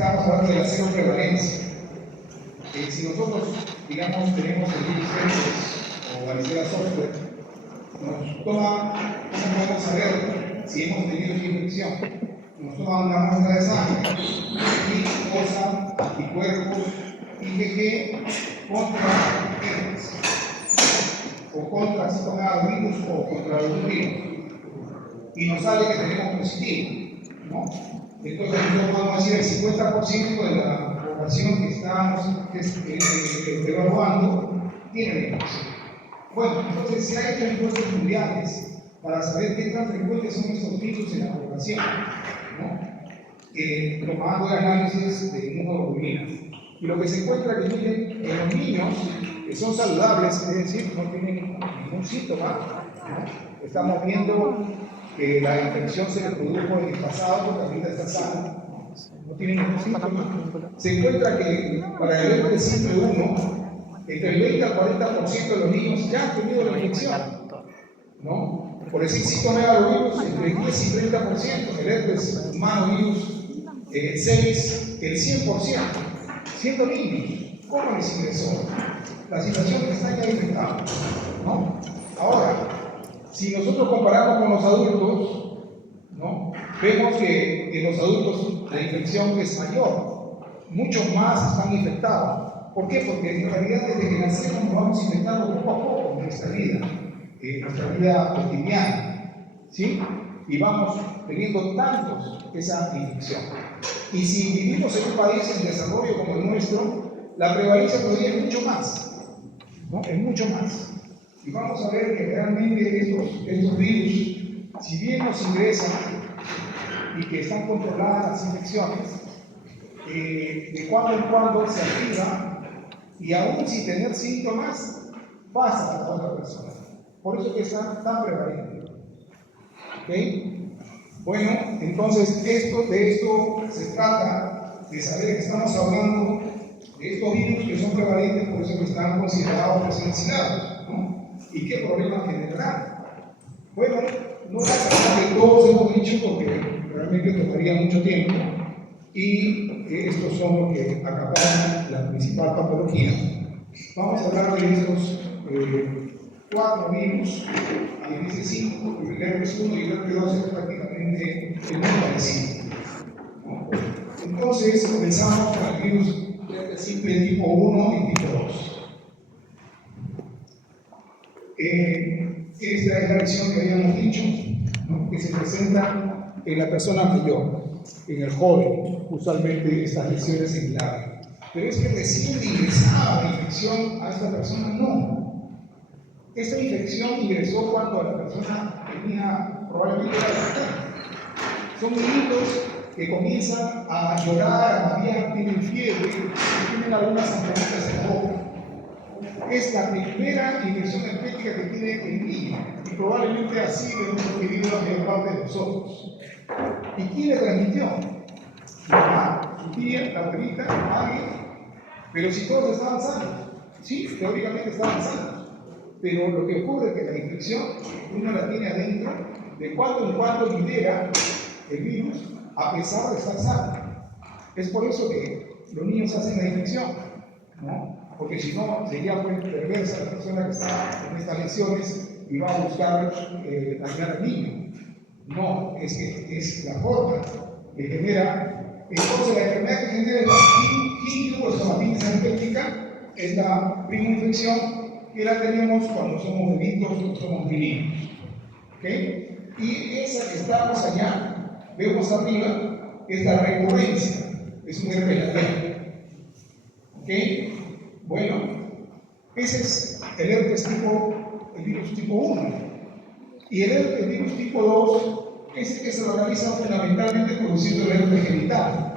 estamos hablando de la cero prevalencia. Si nosotros, digamos, tenemos el virus herpes o varicela zoster, nos toma, ¿cómo podemos saber si hemos tenido esta infección? Nos toman una muestra de sangre y posan anticuerpos IgG contra herpes, o contra citomegavirus o contra algún virus, y nos sale que tenemos positivo, ¿no? Entonces nosotros podemos decir el 50% de la población que estamos evaluando tiene la infección. Bueno, entonces se ha hecho encuestas mundiales para saber qué tan frecuentes son estos virus en la población, ¿no? Tomando análisis de inmunoglobulina. Y lo que se encuentra que tienen en los niños que son saludables, es decir, no tienen ningún síntoma, ¿no? Estamos viendo que la infección se le produjo en el pasado porque ahorita está sano, no tiene ningún síntoma. Se encuentra que para el herpes simple 1, entre el 20 al 40% de los niños ya han tenido la infección, ¿no? Por decir citomegalovirus, entre el 10 y 30%, el herpes humano virus 6, el 100%, siendo niños. ¿Cómo les ingresó? La situación que está ya infectada, ¿no? Ahora, si nosotros comparamos con los adultos, ¿no? Vemos que en los adultos la infección es mayor, muchos más están infectados. ¿Por qué? Porque en realidad desde que nacemos nos vamos infectando poco a poco en nuestra vida cotidiana, ¿sí? Y vamos teniendo tantos esa infección. Y si vivimos en un país en desarrollo como el nuestro, la prevalencia todavía es mucho más, ¿no? Es mucho más. Y vamos a ver que realmente estos virus, si bien nos ingresan y que están controladas las infecciones, de cuando en cuando se activa y aún sin tener síntomas, pasa a la otra persona. Por eso que está tan prevalente. ¿Okay? Bueno, entonces de esto se trata de saber que estamos hablando de estos virus que son prevalentes, por eso que están considerados residenciados, ¿no? ¿Y qué problemas generarán? Bueno, no es algo que todos hemos dicho porque realmente tomaría mucho tiempo, y estos son los que acaparan la principal patología. Vamos a hablar de estos 4 virus, ahí dice 5, el herpes 1 y el herpes 2 es prácticamente el mismo parecido, ¿no? Entonces comenzamos con el virus herpes simple tipo 1 y tipo 2. Esta es la lesión que habíamos dicho, ¿no? Que se presenta en la persona mayor, en el joven, usualmente estas lesiones en labio. Pero es que recién ingresaba la infección a esta persona, no. Esta infección ingresó cuando la persona tenía probablemente la lactancia. Son niños que comienzan a llorar, a babear, tienen fiebre, tienen algunas ampollitas en la boca. Es la primera infección herpética que tiene el niño, y probablemente así lo hemos vivido la mayor parte de nosotros. ¿Y quién le transmitió? Mamá, su tía, la abuelita, alguien. Pero si todos estaban sanos, sí, teóricamente estaban sanos. Pero lo que ocurre es que la infección uno la tiene adentro, de cuando en cuando libera el virus, a pesar de estar sano. Es por eso que los niños hacen la infección, ¿no? Porque si no, sería muy perversa la persona que está en estas lesiones y va a buscar dañar al niño. No, es que es la forma que genera. Entonces, la enfermedad que genera la gingivostomatinitis herpética es la prima infección que la tenemos cuando somos bebitos o somos niños. ¿Okay? Y esa que estamos allá, vemos arriba, es la recurrencia, es un herpes latente. ¿Okay? Bueno, ese es el herpes el virus tipo 1. Y el virus tipo 2 es el que se localiza fundamentalmente produciendo el herpes genital,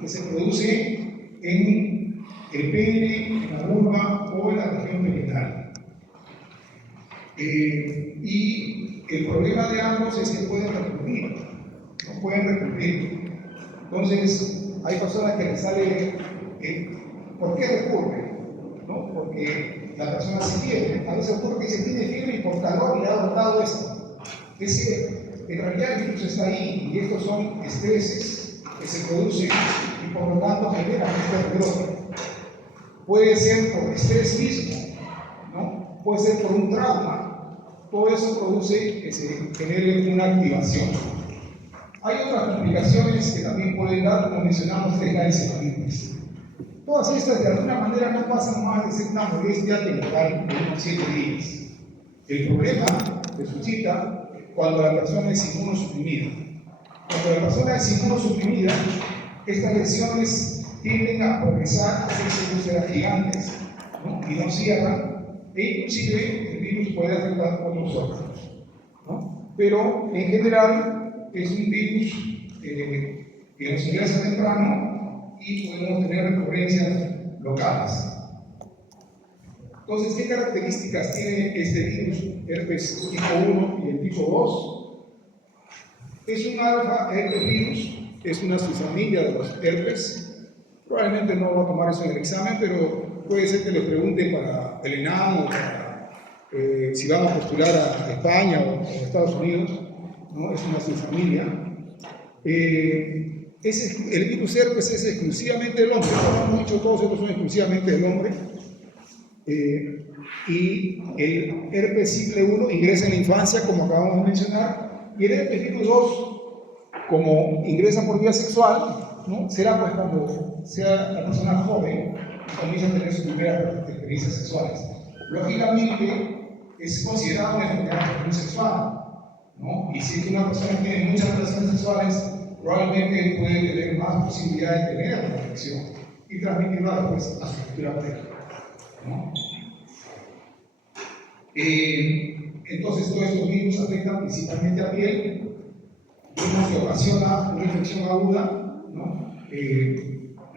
que se produce en el pene, en la vulva o en la región genital. Y el problema de ambos es que pueden recurrir, no pueden recurrir. Entonces, hay personas que les sale. ¿Por qué recurre? ¿No? Porque la persona se fiebre. A veces ocurre que se tiene fiebre y por calor le ha brotado esto. Es que en realidad el virus está ahí y estos son estreses que se producen y por lo tanto genera este rebrote. Puede ser por estrés mismo, ¿no? Puede ser por un trauma. Todo eso produce que se genere una activación. Hay otras complicaciones que también pueden dar, como mencionamos, que es la encefalitis. Todas estas de alguna manera no pasan más de ser una molestia temporal de unos 7 días. El problema se suscita cuando la persona es inmunosuprimida. Cuando la persona es inmunosuprimida, estas lesiones tienden a progresar, a hacerse úlceras gigantes, ¿no? Y no cierran, e inclusive el virus puede afectar otros órganos, ¿no? Pero en general es un virus que nos ingresa temprano y podemos tener recurrencias locales. Entonces, ¿qué características tiene este virus, herpes tipo 1 y el tipo 2? Es un alfa herpesvirus, es una subfamilia de los herpes. Probablemente no va a tomar eso en el examen, pero puede ser que le pregunten para el ENAM o para, si van a postular a España o a Estados Unidos, ¿no? Es una subfamilia. El virus herpes es exclusivamente del hombre, como hemos dicho, todos estos son exclusivamente del hombre. Y el herpes simple 1 ingresa en la infancia, como acabamos de mencionar, y el herpes virus 2, como ingresa por vía sexual, ¿no? Será pues cuando sea la persona joven y comienza a tener sus primeras experiencias sexuales. Lógicamente, es considerado una enfermedad muy sexual, ¿no? Y si una persona tiene muchas relaciones sexuales, probablemente puede tener más posibilidad de tener la infección y transmitirla después a su futura pareja, ¿no? Entonces, todos estos virus afectan principalmente a piel. Vemos que ocasiona una infección aguda, ¿no?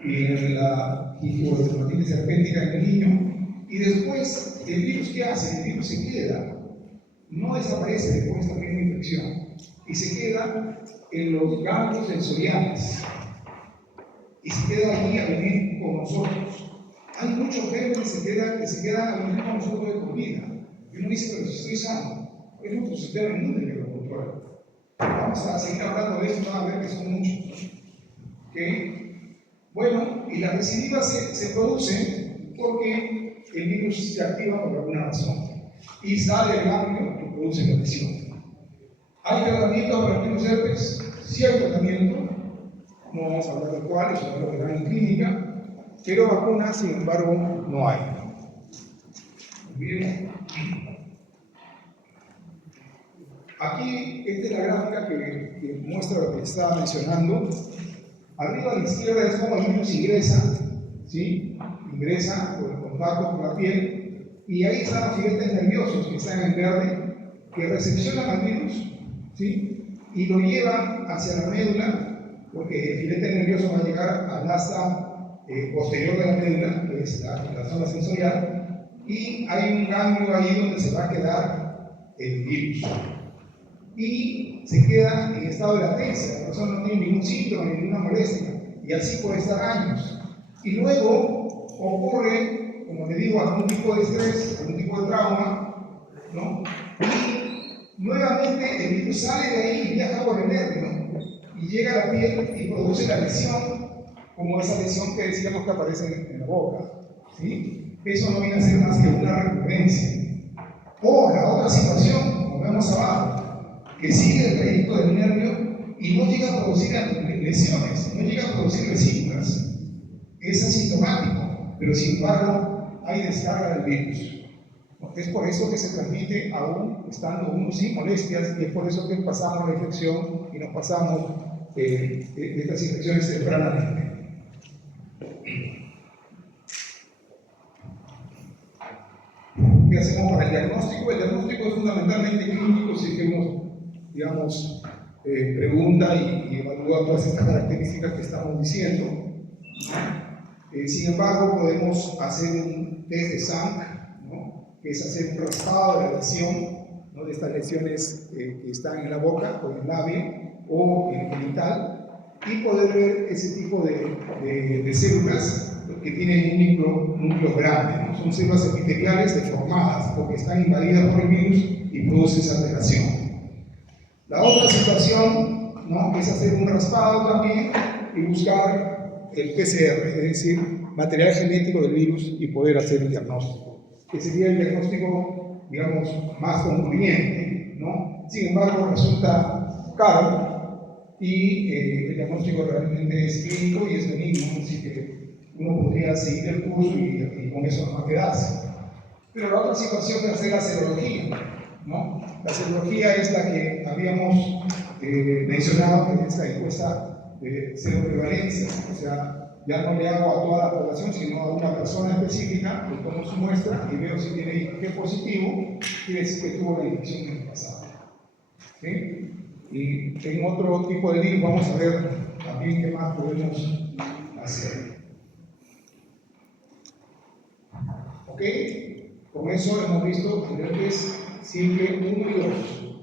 La dermatitis herpética en el niño. Y después, ¿el virus qué hace? El virus se queda, no desaparece después de esta misma infección, y se queda en los ganglios sensoriales, y se queda allí a vivir con nosotros. Hay muchos gérmenes que se quedan a vivir con nosotros de por vida. Y uno dice, pero si estoy sano, es nuestro sistema inmune que lo controla. Vamos a seguir hablando de esto, van a ver que son muchos. ¿Okay? Bueno, y las recidivas se producen porque el virus se activa por alguna razón y sale del ganglio que produce la lesión. ¿Hay tratamiento para el virus herpes? Sí hay tratamiento, no vamos a hablar del cual, eso es lo que dan en clínica, pero vacunas, sin embargo, no hay. Bien. Aquí, esta es la gráfica que muestra lo que les estaba mencionando. Arriba a la izquierda es como el virus ingresa, ¿sí? Ingresa por el contacto con la piel, y ahí están los filetes nerviosos que están en verde, que recepcionan al virus, ¿sí? Y lo llevan hacia la médula, porque el filete nervioso va a llegar al asta posterior de la médula, que es la zona sensorial, y hay un ganglio ahí donde se va a quedar el virus. Y se queda en estado de latencia, la persona no tiene ningún síntoma, ninguna molestia, y así puede estar años. Y luego ocurre, como le digo, algún tipo de estrés, algún tipo de trauma, ¿no? Y nuevamente el virus sale de ahí y viaja por el nervio, y llega a la piel y produce la lesión, como esa lesión que decíamos que aparece en la boca, ¿sí? Eso no viene a ser más que una recurrencia. O la otra situación, como vemos abajo, que sigue el trayecto del nervio y no llega a producir lesiones, no llega a producir vesículas. Es asintomático, pero sin embargo hay descarga del virus. Es por eso que se transmite aún estando uno sin molestias, y es por eso que pasamos la infección y nos pasamos de estas infecciones tempranamente. ¿Qué hacemos para el diagnóstico? El diagnóstico es fundamentalmente clínico, si que uno, digamos, pregunta y evalúa todas estas características que estamos diciendo. Sin embargo, podemos hacer un test de sangre, ¿no? Que es hacer un raspado de la lesión, ¿no? De estas lesiones que están en la boca o en el labio o en el genital, y poder ver ese tipo de células que tienen un núcleo grande, ¿no? Son células epiteliales deformadas porque están invadidas por el virus y producen esa alteración. La otra situación, ¿no? Es hacer un raspado también y buscar el PCR, es decir, material genético del virus y poder hacer el diagnóstico, que sería el diagnóstico, digamos, más concluyente, ¿no? Sin embargo, resulta caro y el diagnóstico realmente es clínico y es benigno, así que uno podría seguir el curso y con eso no quedarse. Pero la otra situación es hacer la serología, ¿no? La serología es la que habíamos mencionado en esta encuesta de seroprevalencia, o sea, ya no le hago a toda la población, sino a una persona específica, le tomo su muestra y veo si tiene IgG positivo, quiere decir que tuvo la infección en el pasado. ¿Sí? Y en otro tipo de virus vamos a ver también qué más podemos hacer. ¿Ok? Con eso hemos visto el herpes simple 1 y 2.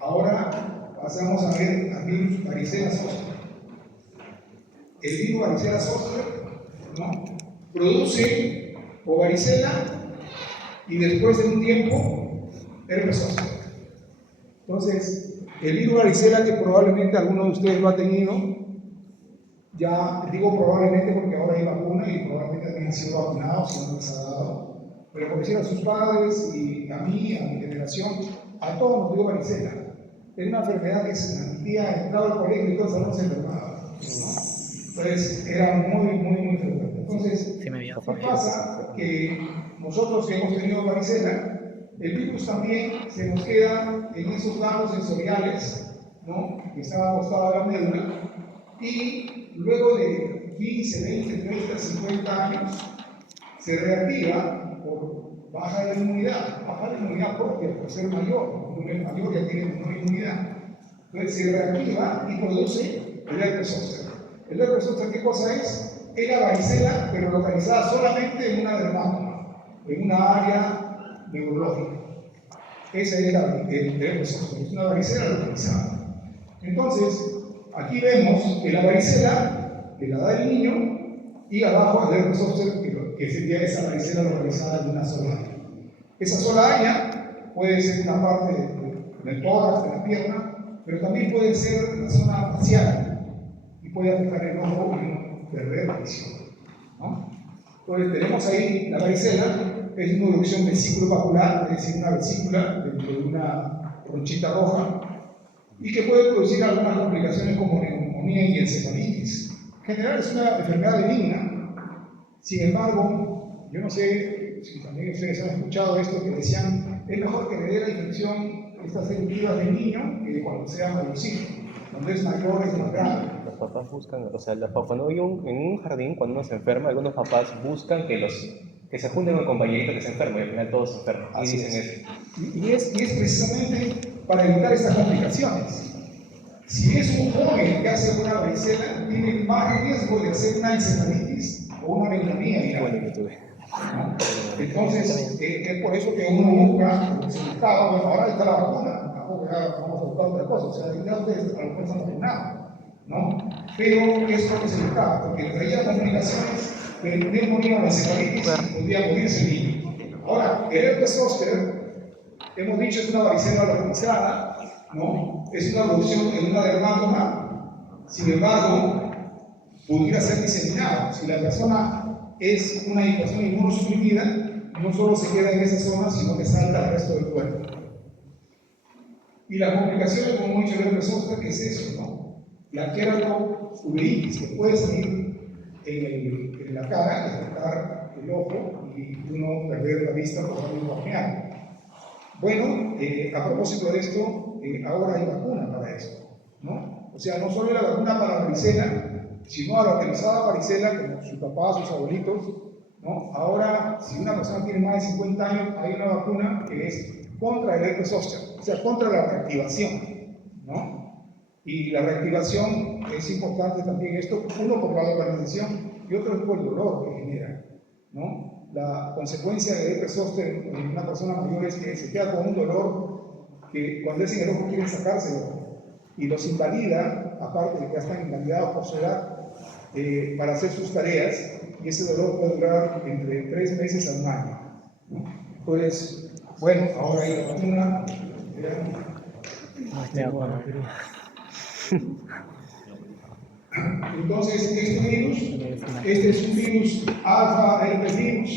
Ahora pasamos a ver al virus varicela zoster. El virus varicela zoster, ¿no?, produce o varicela y después de un tiempo herpes zoster. Entonces, el virus varicela, que probablemente alguno de ustedes lo ha tenido, ya digo probablemente porque ahora hay vacuna y probablemente también han sido vacunados si no les ha dado. Pero por decir a sus padres y a mí, a mi generación, a todos nos dio varicela. Era una enfermedad que se transmitía, entraba al colegio y todos no se enfermaban, ¿no? Entonces era muy frecuente. Entonces, ¿qué pasa? Que nosotros que hemos tenido varicela, el virus también se nos queda en esos lados sensoriales, ¿no?, que están acostados a la médula, y luego de 15, 20, 30, 50 años se reactiva por baja de inmunidad propia, por ser mayor, uno es mayor ya tiene menor inmunidad. Entonces se reactiva y produce el herpes zóster. ¿El herpes zóster qué cosa es? Es la varicela, pero localizada solamente en una dermatoma, en una área neurológica. Ese es el herpes zóster, es una varicela localizada. Entonces, aquí vemos que la varicela, que la da el niño, y abajo el herpes zóster, que sería esa varicela localizada en una sola área. Esa sola área puede ser una parte del tórax, de la pierna, pero también puede ser la zona facial y puede afectar el ojo y perder la visión, ¿no? Entonces tenemos ahí la varicela, es una erupción vesículo-papular, es decir, una vesícula dentro de una ronchita roja, y que puede producir algunas complicaciones como neumonía y encefalitis. En general es una enfermedad benigna. Sin embargo, yo no sé si también ustedes han escuchado esto que decían, es mejor que le dé la infección, estas eruptivas del niño, que cuando sea mayorcito. Cuando es mayor es más grave. Los papás buscan, o sea, cuando hay en un jardín, cuando uno se enferma, algunos papás buscan que se junten con el compañerito que se enferma y al final todos se enferman. Y Así dicen es. eso. Y es precisamente para evitar estas complicaciones. Si es un joven que hace una varicela, tiene más riesgo de hacer una encefalitis o una neumonía. ¿No? Entonces, es por eso que uno busca, se buscaba, bueno, ahora está la vacuna, tampoco ya vamos a buscar otra cosa, o sea, ya ustedes a lo mejor están vacunados, ¿no? Pero es lo que se buscaba, porque traía complicaciones de neumonía o la encefalitis y podría morirse el niño. Ahora, el herpes zóster, hemos dicho, es una varicela localizada, ¿no? Es una evolución en una dermatoma, sin embargo, pudiera ser diseminado. Si la persona es una infección inmunosuprimida, no solo se queda en esa zona, sino que salta al resto del cuerpo. Y las complicaciones, como hemos dicho en el herpes zóster, ¿qué es eso, no? La queratouveitis, que puede salir en la cara, afectar el ojo y uno perder la vista por algo corneal. Bueno, a propósito de esto, ahora hay vacuna para esto, ¿no? O sea, no solo la vacuna para la varicela, sino a la utilizada varicela, como sus papás, sus abuelitos, ¿no? Ahora, si una persona tiene más de 50 años, hay una vacuna que es contra el herpes zóster, o sea, contra la reactivación, ¿no? Y la reactivación es importante también esto, uno por la organización y otro es por el dolor que genera, ¿no? La consecuencia del herpes zóster en una persona mayor es que se queda con un dolor que cuando es en el ojo quieren sacárselo y los invalida, aparte de que ya están invalidados por su edad, para hacer sus tareas, y ese dolor puede durar entre 3 meses a un año, ¿no? Entonces, bueno, ahora hay la vacuna. Entonces, este es un virus alfa herpes virus,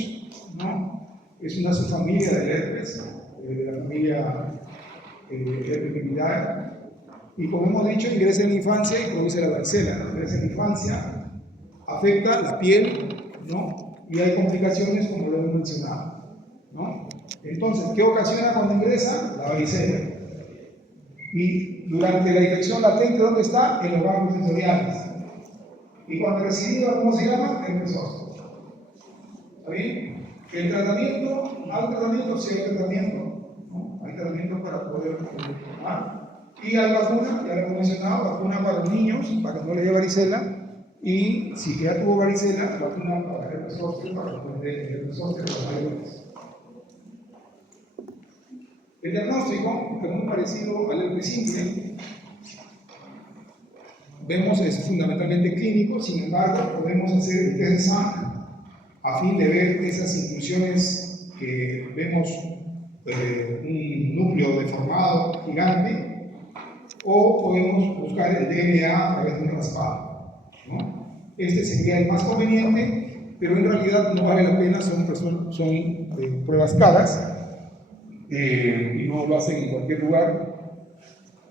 ¿no? Es una subfamilia del herpes, de la familia Herpesviridae. Y como hemos dicho, ingresa en la infancia y produce la varicela. Ingresa en la infancia, afecta la piel, ¿no? Y hay complicaciones como lo hemos mencionado, ¿no? Entonces, ¿qué ocasiona cuando ingresa? La varicela. Y durante la infección latente, ¿dónde está? En los ganglios sensoriales. Y cuando recibiva, ¿cómo se llama? Herpes zóster. ¿Está bien? El tratamiento, hay tratamiento, sí hay tratamiento, ¿no? Hay tratamiento para poder tomar. Y hay vacuna, ya lo hemos mencionado, vacuna para los niños, para que no les dé varicela. Y si ya tuvo varicela, vacuna para el herpes zóster, para que no les dé el herpes zóster para los mayores. El diagnóstico, que es muy parecido al herpes simple, vemos es fundamentalmente clínico, sin embargo, podemos hacer el test de sangre a fin de ver esas inclusiones que vemos, un núcleo deformado gigante, o podemos buscar el DNA a través de un raspado, ¿no? Este sería el más conveniente, pero en realidad no vale la pena, son pruebas caras y no lo hacen en cualquier lugar.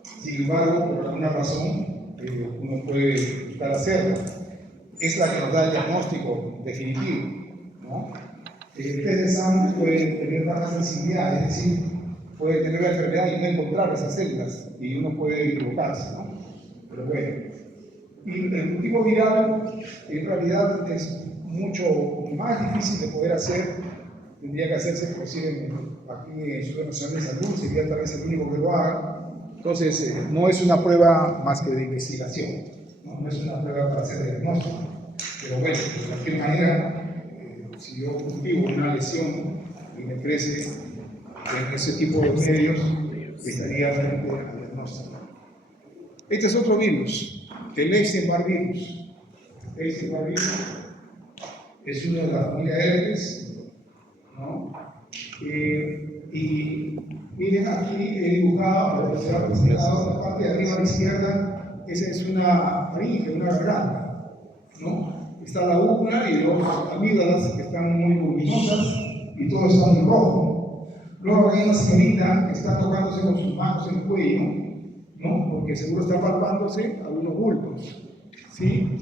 Sin embargo, por alguna razón, uno puede buscar hacerlo. Es la que nos da el diagnóstico definitivo, ¿no? El test de sangre puede tener baja sensibilidad, es decir, puede tener la enfermedad y no encontrar esas células, y uno puede equivocarse, ¿no? Pero bueno. Y el tipo viral, en realidad, es mucho más difícil de poder hacer. Tendría que hacerse, inclusive, aquí en el Instituto Nacional de Salud, sería tal vez el único que lo haga. Entonces, no es una prueba más que de investigación, no es una prueba para hacer diagnóstico. Pero bueno, de cualquier manera, si yo cultivo una lesión y me crece en ese tipo de medios, estaría frente al diagnóstico. Este es otro virus, el Epstein-Barr virus. El Epstein-Barr virus es uno de la familia herpes, ¿no? Y miren aquí he dibujado, se ha representado la parte de arriba a la izquierda, esa es una faringe, una garganta, ¿no? Está la úvula y los amígdalas que están muy voluminosas y todo está muy rojo. Luego hay una señorita que está tocándose con sus manos en el cuello, ¿no? Porque seguro está palpándose algunos bultos, ¿sí?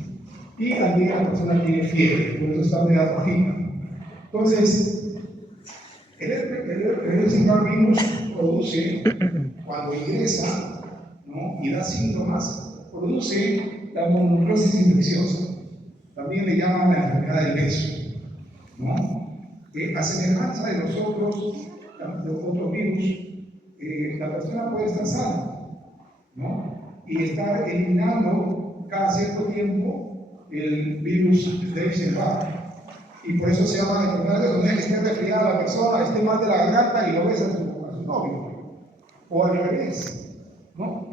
Y también la persona tiene fiebre, por eso está media rojita. Entonces, el Epstein-Barr virus produce, cuando ingresa, ¿no? Y da síntomas, produce la mononucleosis infecciosa. También le llaman la enfermedad del beso, ¿no? A semejanza de los otros virus, la persona puede estar sana, ¿no? Y estar eliminando cada cierto tiempo el virus de Epstein-Barr. Y por eso se llama la enfermedad de donde esté resfriada la persona, esté mal de la garganta y lo besa a su novio. O al revés, ¿no?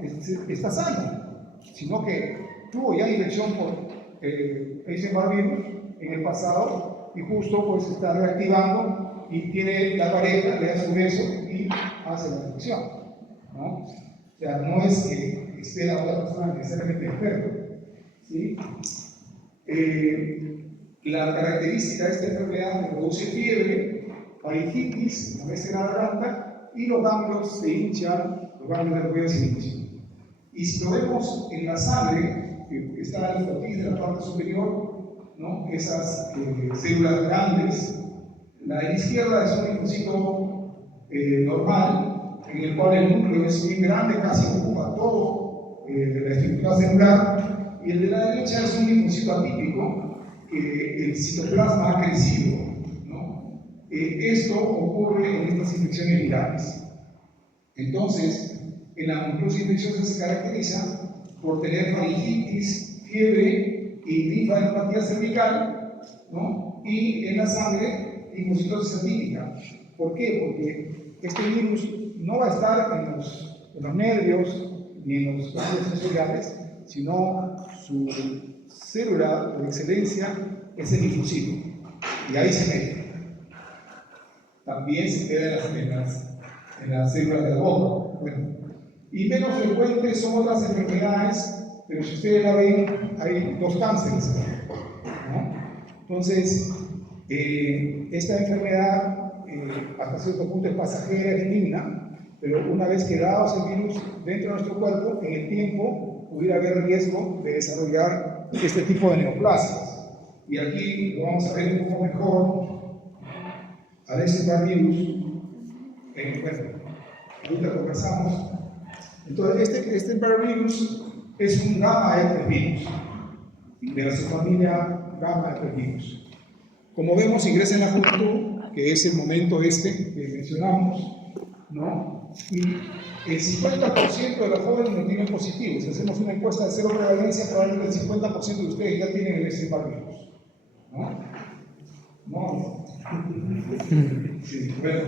Está sano, sino que tuvo ya infección por Epstein-Barr virus en el pasado y justo pues está reactivando y tiene la pareja, le da su beso y hace la infección, ¿no? O sea, no es que esté la otra persona necesariamente enferma, ¿sí? La característica de esta enfermedad que produce fiebre, faringitis, a veces la garganta, y los ganglios se hinchan, los ganglios de la se hinchan. Y si lo vemos en la sangre, que está en el cutis de la parte superior, ¿no? Esas células grandes, la de la izquierda es un linfocito normal, en el cual el núcleo es bien grande, casi ocupa todo la estructura celular, y el de la derecha es un linfocito atípico, que el citoplasma ha crecido, ¿no? Esto ocurre en estas infecciones virales. Entonces, en la mononucleosis infecciosa se caracteriza por tener faringitis, fiebre y linfadenopatía cervical, ¿no? Y en la sangre, linfocitosis atípica. ¿Por qué? Porque este virus no va a estar en los nervios ni en los ganglios sensoriales, sino su célula de excelencia es el linfocito, y ahí se mete. También se queda en las células de la boca. Bueno, y menos frecuentes son otras enfermedades, pero si ustedes la ven, hay dos cánceres, ¿no? Entonces, esta enfermedad hasta cierto punto es pasajera, es benigna, pero una vez quedados el virus dentro de nuestro cuerpo, en el tiempo pudiera haber riesgo de desarrollar este tipo de neoplasias. Y aquí lo vamos a ver un poco mejor al Epstein-Barr virus. Bueno, ahorita conversamos. Entonces, este Epstein-Barr virus es un gamma herpes virus, de su familia gamma herpes virus. Como vemos, ingresa en la juventud, que es el momento este que mencionamos, ¿no? Y el 50% de los jóvenes no tienen positivo. Si hacemos una encuesta de cero prevalencia, probablemente el 50% de ustedes ya tienen el Epstein-Barr virus, ¿no? No. Sí, bueno.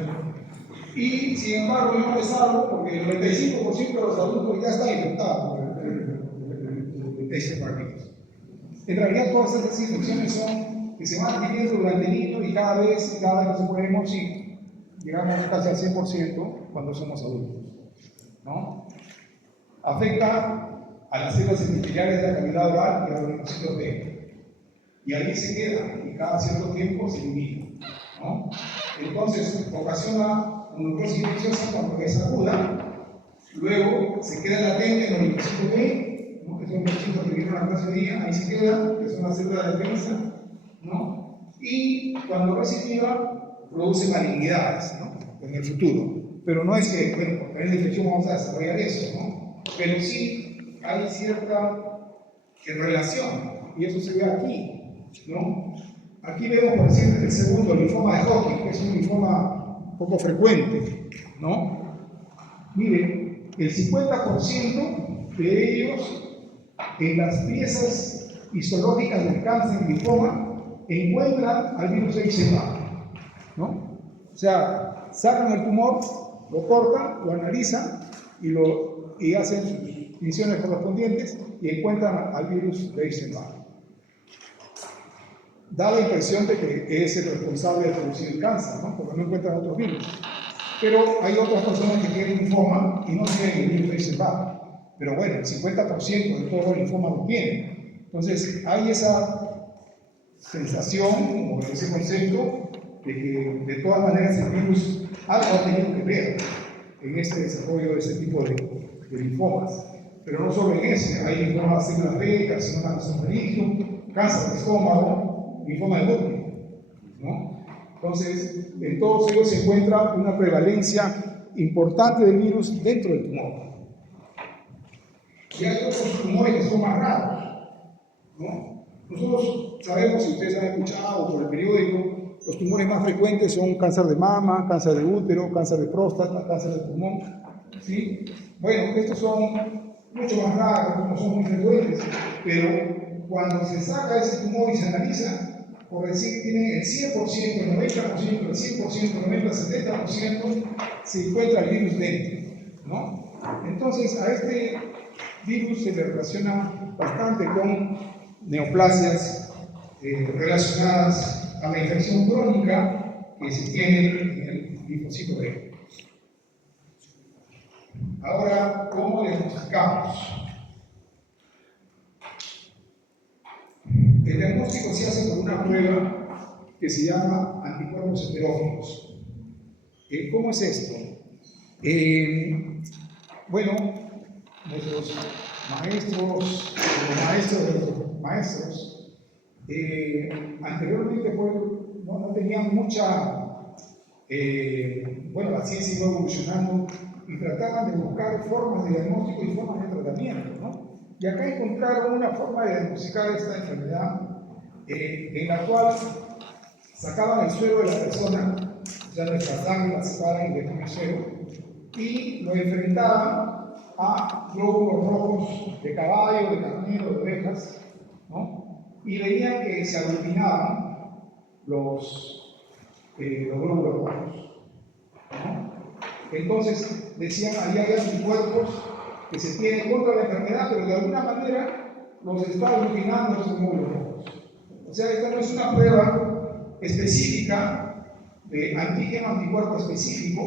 Y sin embargo, yo me salvo porque el 95% de los adultos ya están infectados por el Epstein-Barr virus. En realidad, todas estas infecciones son que se van adquiriendo durante el niño y cada vez nos ponemos y llegamos casi al 100% cuando somos adultos, ¿no? Afecta a las células epiteliales de la cavidad oral y a los linfocitos B. Y ahí se queda y cada cierto tiempo se elimina, ¿no? Entonces, ocasiona una neurosis infecciosa cuando es aguda, luego se queda latente en los linfocitos B, ¿no? Que son los chicos que vienen a la clase de día, ahí se queda, que son las células de defensa, ¿no? Y cuando recidiva, produce malignidades, ¿no? En el futuro. Pero no es que, bueno, por tener la infección vamos a desarrollar eso, ¿no? Pero sí hay cierta relación, y eso se ve aquí, ¿no? Aquí vemos, por ejemplo, el segundo, el linfoma de Hodgkin, que es un linfoma poco frecuente, ¿no? Miren, el 50% de ellos en las piezas histológicas del cáncer de linfoma encuentran al virus Epstein-Barr, ¿no? O sea, sacan el tumor, lo cortan, lo analizan y hacen sus misiones correspondientes y encuentran al virus de Epstein-Barr. Da la impresión de que es el responsable de producir el cáncer, ¿no? Porque no encuentran otros virus. Pero hay otras personas que tienen linfoma y no tienen el virus de Epstein-Barr. Pero bueno, el 50% de todo el linfoma lo tiene. Entonces, hay esa sensación, o ese concepto, de que de todas maneras el virus algo ha tenido que ver en este desarrollo de ese tipo de linfomas. Pero no solo en ese, hay linfomas de células B, carcinoma nasofaríngeo, cáncer de estómago, linfoma de Hodgkin, ¿no? Entonces, en todos ellos se encuentra una prevalencia importante del virus dentro del tumor. Y hay otros tumores que son más raros, ¿no? Nosotros sabemos, si ustedes han escuchado por el periódico, los tumores más frecuentes son cáncer de mama, cáncer de útero, cáncer de próstata, cáncer de pulmón, ¿sí? Bueno, estos son mucho más raros, no son muy frecuentes, pero cuando se saca ese tumor y se analiza, por decir, tienen el 100%, el 90%, el 100%, el 90%, el 70%, se encuentra el virus dentro, ¿no? Entonces, a este virus se le relaciona bastante con neoplasias relacionadas a la infección crónica que se tiene en el linfocito B. Ahora, ¿cómo diagnosticamos? El diagnóstico se hace con una prueba que se llama anticuerpos heterógenos. ¿Cómo es esto? Bueno, nuestros maestros, anteriormente no tenían mucha, bueno, la ciencia iba evolucionando y trataban de buscar formas de diagnóstico y formas de tratamiento, ¿no? Y acá encontraron una forma de diagnosticar esta enfermedad en la cual sacaban el suero de la persona, ya nuestra sangre la separan y dejan el suero, y lo enfrentaban a glóbulos rojos de caballo, de carnero, de ovejas, ¿no? Y veían que se aglutinaban los glóbulos rojos, ¿no? Entonces decían, ahí hay anticuerpos que se tienen contra la enfermedad, pero de alguna manera los está aglutinando esos glóbulos rojos. O sea, esta no es una prueba específica de antígeno anticuerpo específico,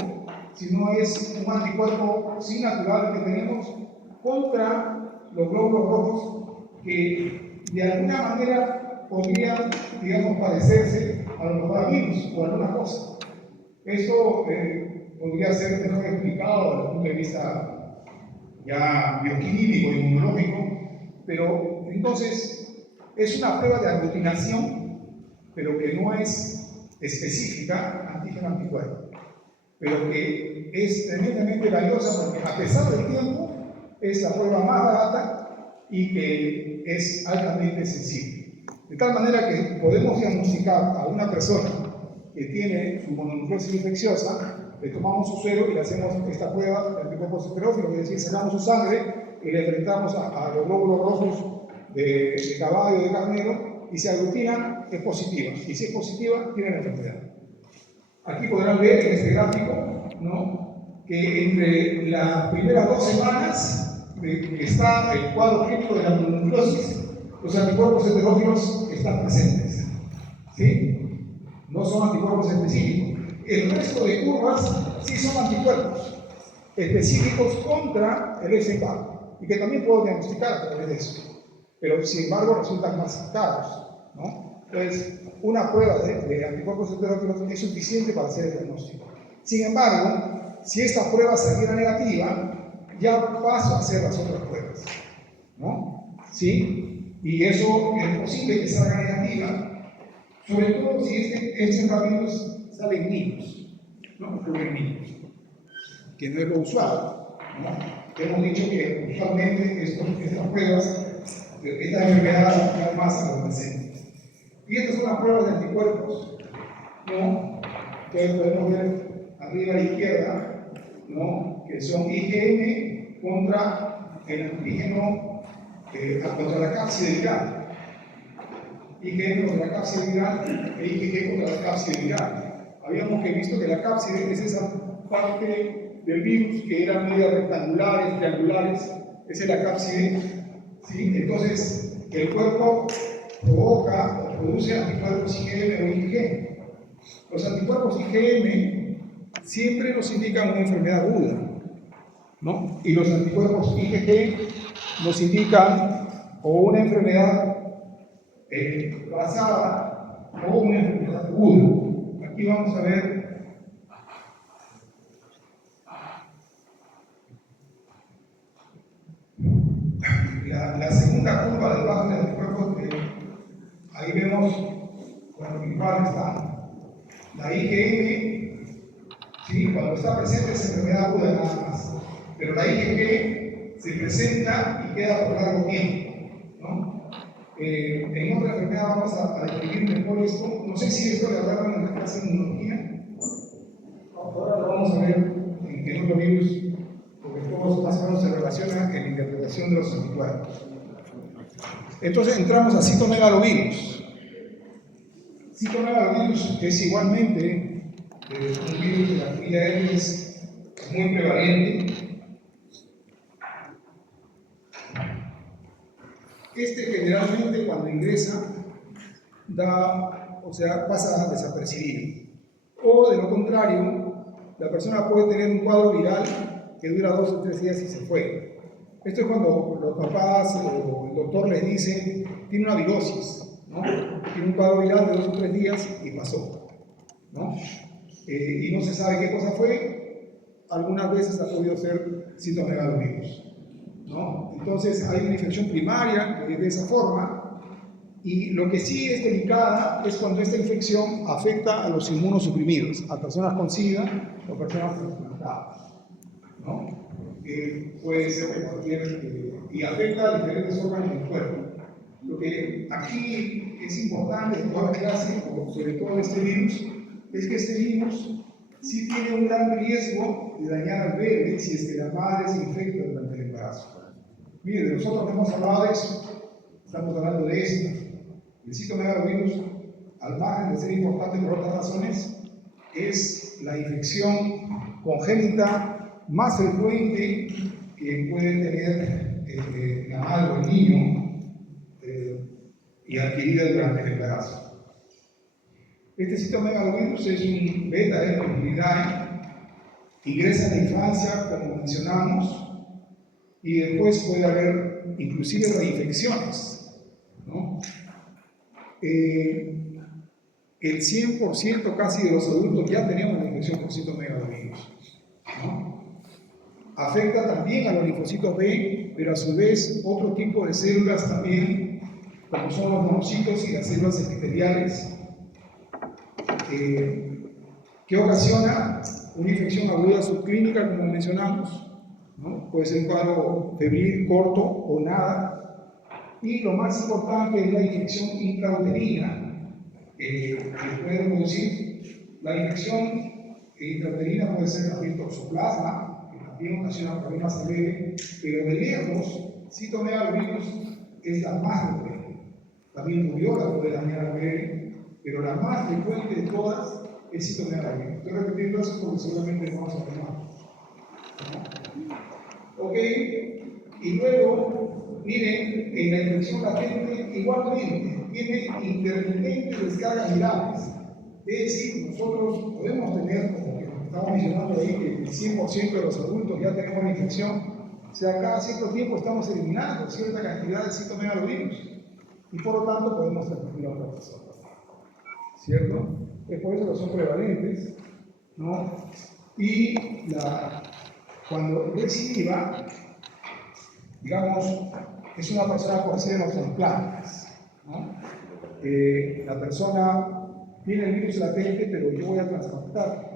sino es un anticuerpo sí natural que tenemos contra los glóbulos rojos que de alguna manera podrían, digamos, parecerse a lo mejor a virus o a alguna cosa. Esto podría ser mejor explicado desde el punto de vista ya bioquímico, inmunológico, pero entonces es una prueba de aglutinación, pero que no es específica antígeno-anticuerpo, pero que es tremendamente valiosa porque a pesar del tiempo es la prueba más barata y que es altamente sensible. De tal manera que podemos diagnosticar a una persona que tiene su mononucleosis infecciosa, le tomamos su suero y le hacemos esta prueba de anticuerpos heterófilos, es decir, sacamos su sangre y le enfrentamos a los glóbulos rojos de caballo, de carnero, y si aglutinan, es positiva. Y si es positiva, tiene la enfermedad. Aquí podrán ver en este gráfico, ¿no?, que entre las primeras 2 semanas que está el cuadro clínico de la mononucleosis, los anticuerpos heterófilos están presentes. ¿Sí? No son anticuerpos específicos. El resto de curvas sí son anticuerpos específicos contra el FK y que también puedo diagnosticar a través de eso. Pero sin embargo resultan más caros, ¿no? Entonces, una prueba de anticuerpos heterófilos es suficiente para hacer el diagnóstico. Sin embargo, si esta prueba saliera negativa, ya paso a hacer las otras pruebas, ¿no? ¿Sí? Y eso es posible que salga negativa, sobre todo si este virus sale en niños, ¿no? Ocurre en niños, que no es lo usual, ¿no? Hemos dicho que usualmente estas pruebas, esta enfermedad es más adolescente. Y estas son las pruebas de anticuerpos, ¿no?, que podemos ver arriba a la izquierda, ¿no?, que son IgM contra el antígeno, contra la cápside viral. IgM contra la cápside viral e IgG contra la cápside viral. Habíamos visto que la cápside es esa parte del virus que eran medias rectangulares, triangulares, esa es la cápside, ¿sí? Entonces, el cuerpo provoca o produce anticuerpos IgM o IgG. Los anticuerpos IgM siempre nos indican una enfermedad aguda, ¿no? Y los anticuerpos IgG nos indican o una enfermedad pasada o una enfermedad aguda. Aquí vamos a ver la segunda curva debajo de anticuerpos. Ahí vemos cuando principal está la IgM, ¿sí?, cuando está presente es enfermedad aguda nada más, pero la IgG se presenta y queda por largo tiempo, ¿no? En otra enfermedad vamos a describir mejor esto. No sé si esto le hablaron en la clase de inmunología. Ahora lo vamos a ver en otro virus, porque todos más o menos se relacionan en la interpretación de los anticuerpos. Entonces entramos a citomegalovirus. Citomegalovirus es igualmente un virus de la familia R, es muy prevalente. Generalmente cuando ingresa pasa desapercibido. O de lo contrario, la persona puede tener un cuadro viral que dura 2 o 3 días y se fue. Esto es cuando los papás o el doctor les dice, tiene una virosis, ¿no? Tiene un cuadro viral de 2 o 3 días y pasó, ¿no? Y no se sabe qué cosa fue. Algunas veces ha podido ser citomegalovirus, ¿no? Entonces hay una infección primaria que es de esa forma, y lo que sí es delicada es cuando esta infección afecta a los inmunosuprimidos, a personas con SIDA o personas trasplantadas, ¿no? Puede ser de cualquier, y afecta a diferentes órganos del cuerpo. Lo que aquí es importante en toda la clase, sobre todo en este virus, es que este virus sí tiene un gran riesgo de dañar al bebé si es que la madre se infecta durante el embarazo. Miren, nosotros no hemos hablado de eso, estamos hablando de esto. El citomegalovirus, al margen de ser importante por otras razones, es la infección congénita más frecuente que puede tener la madre o el niño y adquirida durante el embarazo. Este citomegalovirus es un beta-hemofilidae, ingresa en la infancia, como mencionamos, y después puede haber inclusive reinfecciones, ¿no? El 100% casi de los adultos ya tenemos la infección por citomegalovirus, ¿no? Afecta también a los linfocitos B, pero a su vez otro tipo de células también, como son los monocitos y las células epiteliales, que ocasiona una infección aguda subclínica, como mencionamos, ¿no? Puede ser un cuadro febril, corto o nada. Y lo más importante es la infección intrauterina, que puede producir. La infección intrauterina puede ser también toxoplasma, que también ocasiona problemas al bebé, pero de lejos, citomegalovirus es la más frecuente. También rubiola puede dañar al bebé, pero la más frecuente de todas es citomegalovirus. Estoy repitiendo eso porque seguramente vamos a ver más. Ok, y luego, miren, en la infección latente igualmente tiene intermitentes descargas virales. Es decir, nosotros podemos tener, como que estamos mencionando ahí, que el 100% de los adultos ya tenemos la infección, o sea, cada cierto tiempo estamos eliminando cierta cantidad de citomegalovirus y por lo tanto podemos transmitir a otras personas. ¿Cierto? Es por eso que son prevalentes, ¿no? Y cuando recidiva, digamos, es una persona por hacer los trasplantes, ¿no? La persona tiene el virus latente, pero yo voy a trasplantar.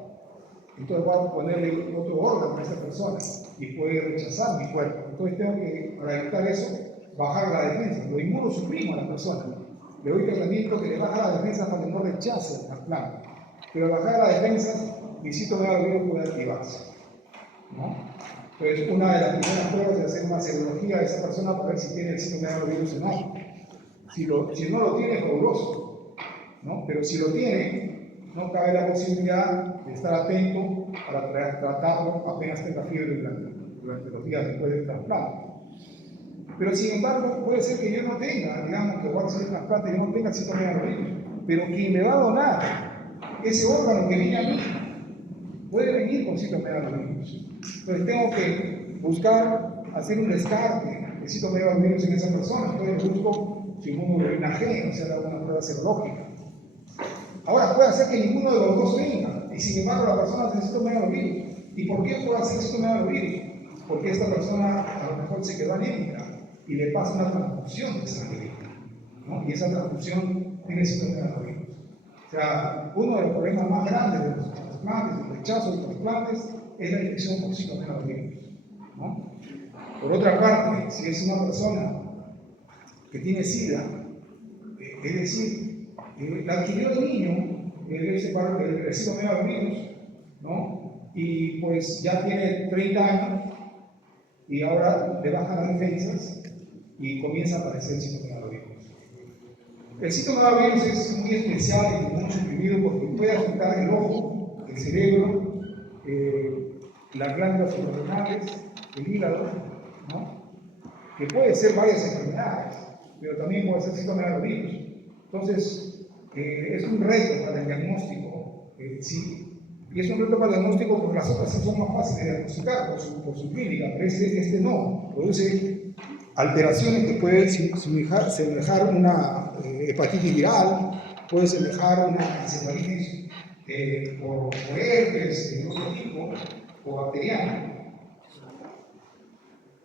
Entonces voy a ponerle otro órgano a esa persona y puede rechazar mi cuerpo. Entonces tengo que, para evitar eso, bajar la defensa. Lo inmunosuprimo a la persona. Le doy tratamiento que le baja la defensa para que no rechace el trasplante. Pero al bajar la defensa, mi citomegalovirus puede activarse, ¿no? Entonces, una de las primeras pruebas es hacer una serología a esa persona para ver si tiene el citomegalovirus o no. Si no lo tiene, es fabuloso, ¿no? Pero si lo tiene, no cabe la posibilidad de estar atento para tratarlo apenas tenga fiebre durante los días después del trasplante. Pero sin embargo, puede ser que yo no tenga, digamos que voy a hacer el trasplante y no tenga citomegalovirus, pero quien me va a donar ese órgano que viene a mí puede venir con citomegalovirus. Entonces tengo que buscar hacer un descarte de citomegalovirus en esa persona. Entonces busco su inmunoglobulina G, o sea, hago una prueba serológica. Ahora puede ser que ninguno de los dos venga, y sin embargo la persona tiene citomegalovirus. ¿Y por qué puede hacer citomegalovirus? Porque esta persona a lo mejor se quedó anémica y le pasa una transfusión de sangre, ¿no? Y esa transfusión tiene citomegalovirus. O sea, uno de los problemas más grandes de los trasplantes, el rechazo de los trasplantes, es la infección por citomegalovirus, ¿no? Por otra parte, si es una persona que tiene SIDA, es decir, la adquirió de niño, el citomegalovirus, ¿no? Y pues ya tiene 30 años y ahora le bajan las defensas y comienza a aparecer el citomegalovirus. El citomegalovirus es muy especial y muy suprimido porque puede afectar el ojo, el cerebro, las glándulas suprarrenales, el hígado, ¿no? Que puede ser varias enfermedades, pero también puede ser citomegalovirus. Entonces, es un reto para el diagnóstico, sí. Y es un reto para el diagnóstico porque las otras son más fáciles de diagnosticar por su clínica, pero este no. Produce alteraciones que pueden semejar una hepatitis viral, puede semejar una encefalitis por herpes de otro tipo o bacteriana.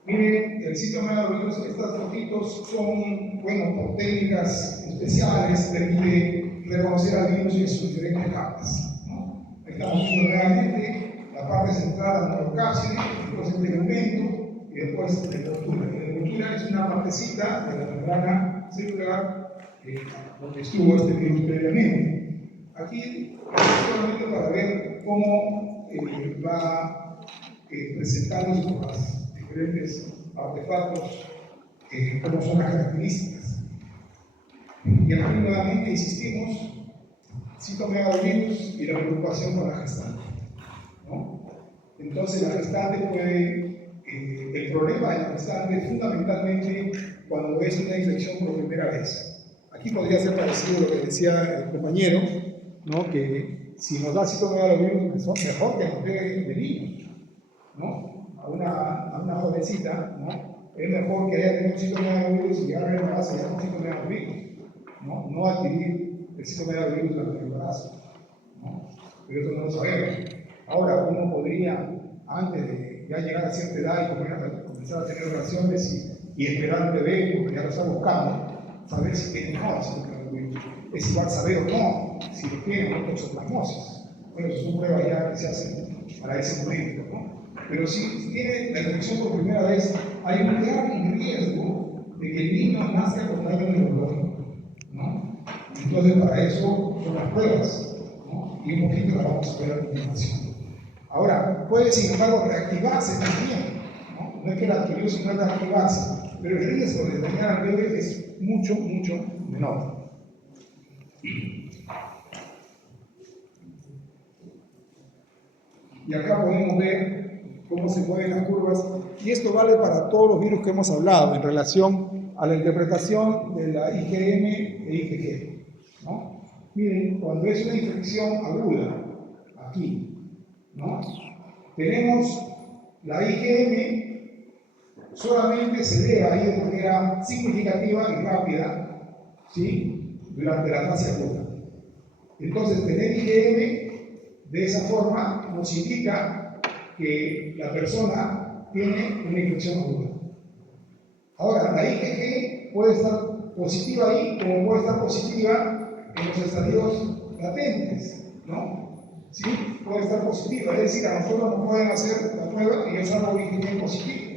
Miren, el citomegalovirus, estas fotitos son, bueno, por técnicas especiales, permite reconocer al virus en sus diferentes capas, ¿no? Estamos viendo realmente la parte central del neurocápside, después el tegumento y después la envoltura. La envoltura es una partecita de la membrana celular donde estuvo este virus previamente. Aquí, solamente para ver cómo va presentándose por las diferentes artefactos, cómo son las características. Y aquí nuevamente insistimos, citomegalovirus y la preocupación con la gestante, ¿no? Entonces la gestante puede, el problema de la gestante es fundamentalmente cuando es una infección por primera vez. Aquí podría ser parecido a lo que decía el compañero, ¿no? Que si nos da citomegalovirus, mejor que nos dé de niños, ¿no? A una jovencita, ¿no? es mejor que haya tenido un citomegalovirus y llegar al embarazo y haya un citomegalovirus, ¿no? No adquirir el citomegalovirus durante el embarazo, ¿no? Pero eso no lo sabemos. Ahora, uno podría, antes de ya llegar a cierta edad y comenzar a tener relaciones y esperar un bebé, porque ya lo está buscando, saber si tiene o no el citomegalovirus. Es igual saber o no si lo tiene o no toxoplasmosis. Bueno, eso son pruebas ya que se hacen para ese momento, ¿no? Pero si tiene la infección por primera vez, hay un gran riesgo de que el niño nazca con daño neurológico, ¿no? Entonces, para eso son las pruebas, ¿no? Y un poquito las vamos a ver a continuación. Ahora, puede sin embargo reactivarse también, ¿no? No es que la adquirió, sino reactivarse, pero el riesgo de dañar al bebé es mucho, mucho menor. Y acá podemos ver cómo se mueven las curvas, y esto vale para todos los virus que hemos hablado en relación a la interpretación de la IgM e IgG, ¿no? Miren, cuando es una infección aguda, aquí, ¿no? Tenemos la IgM, solamente se eleva ahí de manera significativa y rápida, ¿sí? Durante la fase aguda. Entonces, tener IgM de esa forma nos indica que la persona tiene una infección aguda. Ahora, la IgG puede estar positiva ahí, como puede estar positiva en los estadios latentes, ¿no? Sí, puede estar positiva, es decir, a nosotros nos pueden hacer la prueba y yo salgo IgG positivo,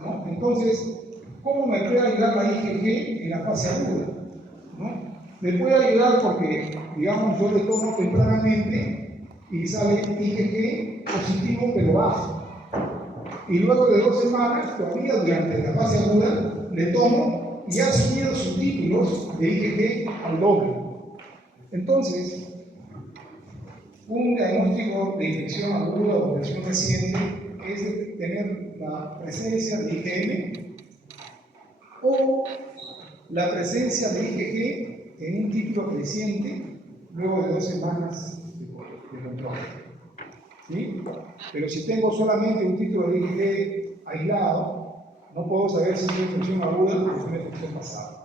¿no? Entonces, ¿cómo me puede ayudar la IgG en la fase aguda? ¿No? Me puede ayudar porque, digamos, yo le tomo tempranamente y sale IgG positivo pero bajo. Y luego de 2 semanas, todavía durante la fase aguda, le tomo y ha subido sus títulos de IgG al doble. Entonces, un diagnóstico de infección aguda o infección reciente es tener la presencia de IgM o la presencia de IgG en un título creciente luego de 2 semanas de control. ¿Sí? Pero si tengo solamente un título de IgG aislado, no puedo saber si es una infección aguda o es una infección pasada.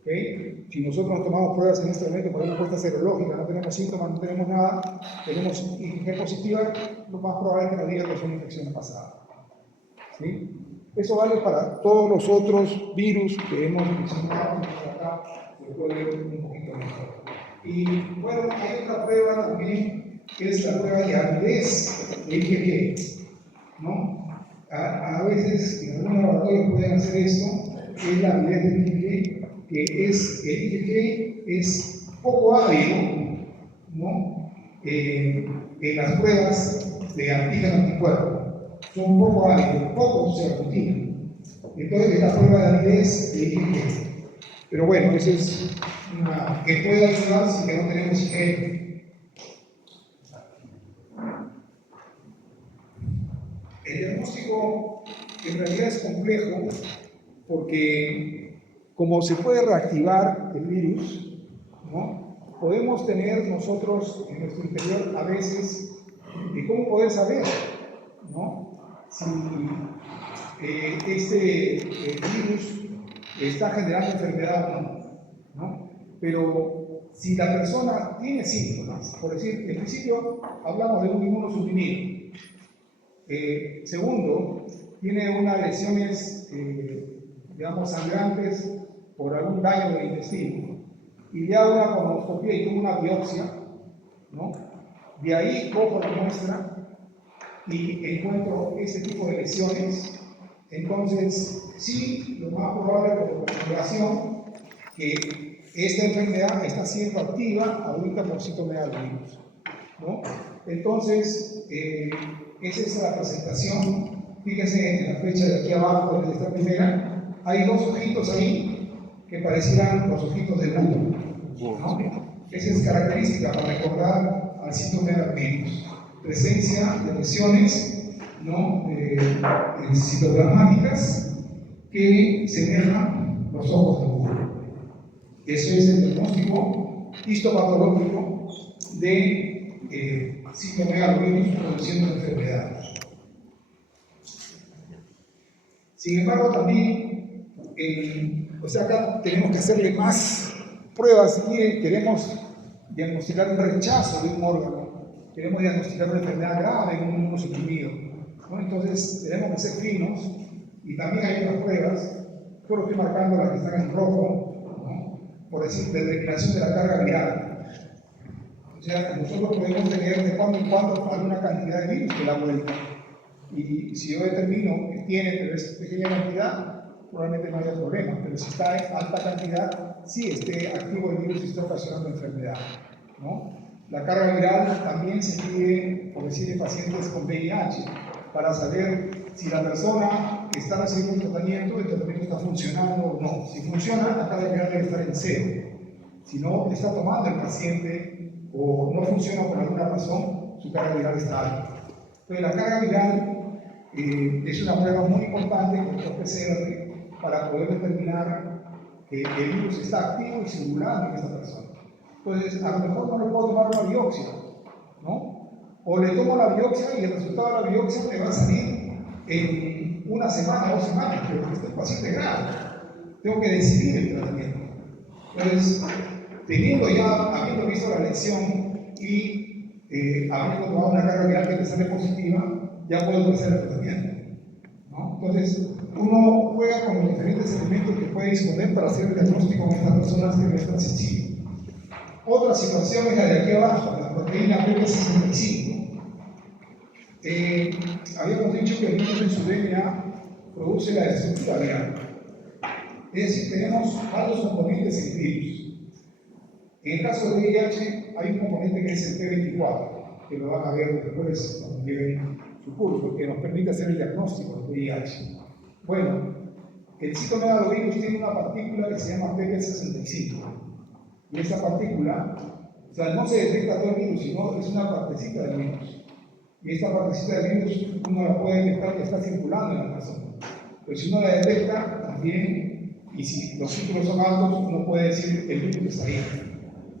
¿Okay? Si nosotros tomamos pruebas en este momento por una encuesta serológica, no tenemos síntomas, no tenemos nada, tenemos IgG positiva, lo más probable es que nos diga que es una infección pasada. ¿Sí? Eso vale para todos los otros virus que hemos mencionado, acá se puede ver un poquito mejor. Y bueno, hay otra prueba también, que es la prueba de avidez de IgG, ¿no? A veces en algunos laboratorios pueden hacer esto, que es la avidez de IgG, que es el IgG es poco ávido, ¿no? En las pruebas de antígeno-anticuerpo. Son poco ávidos, poco se aglutinan. Entonces, es la prueba de avidez de IgG. Pero bueno, eso es una que puede ayudar si que no tenemos IgG. El diagnóstico en realidad es complejo porque como se puede reactivar el virus, ¿no? Podemos tener nosotros en nuestro interior a veces de cómo poder saber, ¿no? Si este virus está generando enfermedad o no, ¿no? Pero si la persona tiene síntomas, por decir, en principio hablamos de un inmunosuprimido. Segundo, tiene unas lesiones, digamos, sangrantes por algún daño del intestino. Y le hago una colonoscopia y tomo una biopsia, ¿no? De ahí cojo la muestra y encuentro ese tipo de lesiones. Entonces, sí, lo más probable por configuración que esta enfermedad está siendo activa ahorita por citomegalovirus, ¿no? Entonces, esa es la presentación. Fíjense en la flecha de aquí abajo, de esta primera, hay 2 ojitos ahí que parecieran los ojitos del mundo, ¿no? Esa es característica para recordar al citomegalovirus. Presencia de lesiones, ¿no? Citoplasmáticas que semejan los ojos del mundo. Eso es el diagnóstico histopatológico de citomegalovirus produciendo enfermedades. Sin embargo, también, o sea, acá tenemos que hacerle más pruebas y queremos diagnosticar un rechazo de un órgano, queremos diagnosticar una enfermedad grave en un inmunosuprimido, ¿no? Entonces, tenemos que ser finos y también hay otras pruebas. Yo lo estoy marcando las que están en rojo, ¿no? Por decir, determinación de la carga viral. O sea, nosotros podemos tener de cuando en cuando alguna cantidad de virus que da vuelta. Y si yo determino que tiene, pero es pequeña cantidad, probablemente no haya problema. Pero si está en alta cantidad, sí esté activo el virus y está ocasionando enfermedad, ¿no? La carga viral también se pide, por decir, en pacientes con VIH, para saber si la persona que está recibiendo el tratamiento está funcionando o no. Si funciona, la carga viral debe estar en 0. Si no está tomando el paciente o no funciona por alguna razón, su carga viral está alta. Entonces, la carga viral es una prueba muy importante con el PCR para poder determinar que el virus está activo y circulando en esta persona. Entonces, a lo mejor no le puedo tomar una biopsia, ¿no? O le tomo la biopsia y el resultado de la biopsia me va a salir en una semana, 2 semanas, pero este paciente es grave. Tengo que decidir el tratamiento. Entonces, habiendo visto la lección y habiendo tomado una carga viral que me sale positiva, ya puedo empezar el tratamiento, ¿no? Entonces, uno juega con los diferentes elementos que puede disponer para hacer el diagnóstico en estas personas que no es tan sencillo. Otra situación es la de aquí abajo, la proteína PP65. Habíamos dicho que el virus en su DNA produce la estructura viral. Es decir, tenemos varios componentes en virus. En el caso de VIH hay un componente que es el P24, que lo van a ver después cuando lleven su curso, que nos permite hacer el diagnóstico de VIH. Bueno, el citomegalovirus tiene una partícula que se llama PP65. Y esa partícula, o sea, no se detecta todo el virus, sino es una partecita del virus. Y esta partecita del virus uno la puede detectar que está circulando en la persona. Pero si uno la detecta, también, y si los ciclos son altos, uno puede decir que el virus está ahí.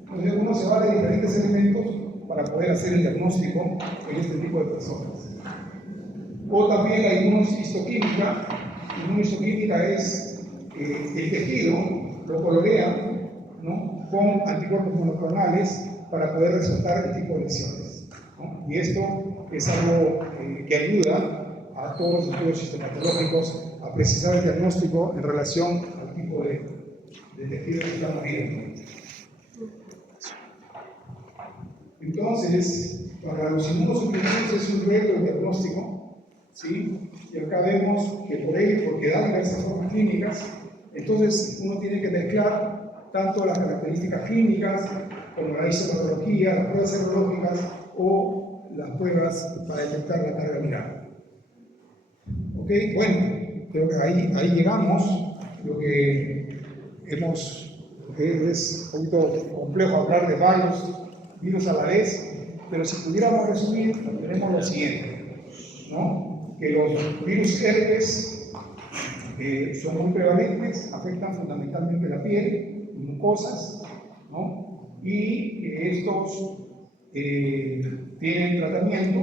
Entonces uno se vale de diferentes elementos para poder hacer el diagnóstico en este tipo de personas. O también la inmunohistoquímica. La inmunohistoquímica es el tejido, lo colorea, ¿no?, con anticuerpos monoclonales para poder resaltar el tipo de lesiones, ¿no? Y esto es algo que ayuda a todos los estudios sistematológicos a precisar el diagnóstico en relación al tipo de tejido que estamos viendo. Entonces, para los inmunosuprimidos es un reto el diagnóstico, ¿sí? Y acá vemos que porque da diversas formas clínicas, entonces uno tiene que mezclar tanto las características clínicas como la isomatología, las pruebas serológicas o las pruebas para detectar la carga viral. Ok, bueno, creo que ahí llegamos. Lo que es un poquito complejo hablar de varios virus a la vez, pero si pudiéramos resumir, tenemos lo siguiente, ¿no? Que los virus herpes son muy prevalentes, afectan fundamentalmente la piel, mucosas, ¿no? Y que estos tienen tratamiento,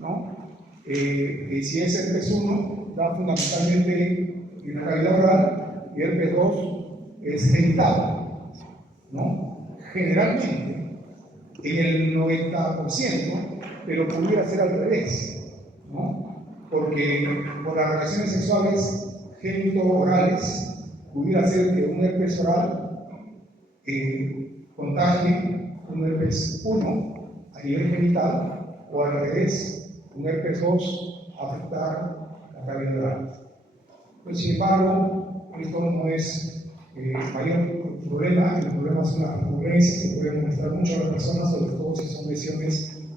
¿no? Si es herpes 1, da fundamentalmente en la cavidad oral, y herpes 2 es genital, ¿no? Generalmente, en el 90%, pero pudiera ser al revés, ¿no? Porque por las relaciones sexuales genito-orales pudiera ser que un herpes oral contagie un herpes 1 a nivel genital, o al revés, un herpes 2 afectar la cavidad oral. Pues, sin embargo, esto no es mayor problema. El problema son las recurrencias que pueden molestar mucho a las personas, sobre todo si son lesiones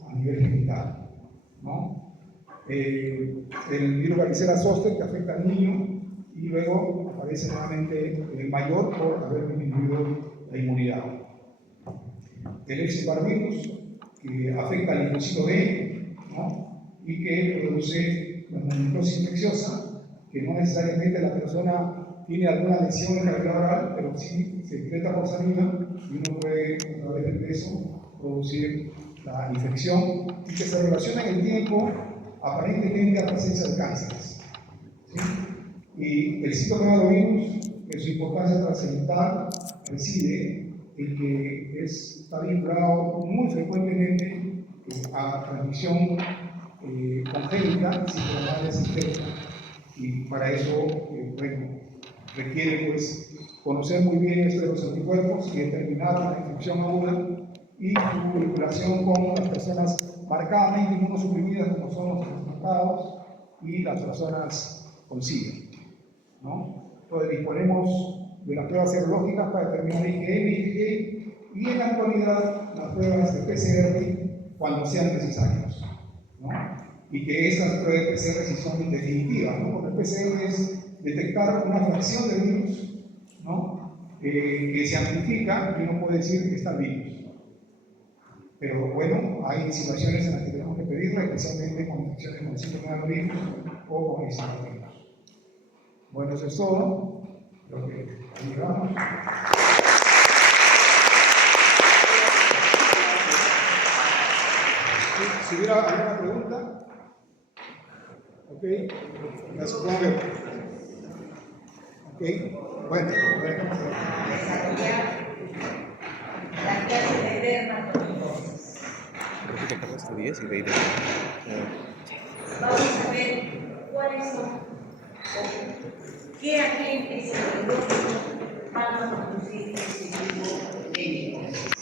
a nivel genital, ¿no? El virus varicela zoster que afecta al niño y luego aparece nuevamente en el mayor por haber disminuido la inmunidad. El Epstein-Barr virus que afecta al linfocito B, ¿no?, y que produce la mononucleosis infecciosa, que no necesariamente la persona tiene alguna lesión en la cavidad oral, pero sí se excreta por saliva y uno puede, a través del peso, producir la infección y que se relaciona en el tiempo aparentemente a la presencia de cánceres, ¿sí? Y el citomegalovirus, que su importancia trascendental reside en que está vinculado muy frecuentemente a transmisión congénita, citoplasmática sistémica, y para eso bueno, requiere pues, conocer muy bien esto de los anticuerpos y determinar la infección aguda y su vinculación con las personas marcadamente inmunosuprimidas, como son los transplantados y las personas con SIDA, ¿no? Entonces disponemos de las pruebas serológicas para determinar IgM y IgG, y en la actualidad las pruebas de PCR cuando sean necesarias, ¿no? Y que estas pruebas de PCR sí son definitivas, ¿no? Porque el PCR es detectar una fracción del virus, ¿no? Que se amplifica y uno puede decir que está el virus. Pero bueno, hay situaciones en las que tenemos que pedirla, especialmente con infecciones con citomegalovirus o con citocinas. Bueno, eso es todo lo que llevamos. Si hubiera alguna pregunta, ok, la supongo que. Ok, bueno, Desarrollar la clase de dermatomicosis. Repite, Carlos, tu 10 y de ahí Vamos a ver cuáles son o qué agentes serológicos van a producir este tipo de micosis.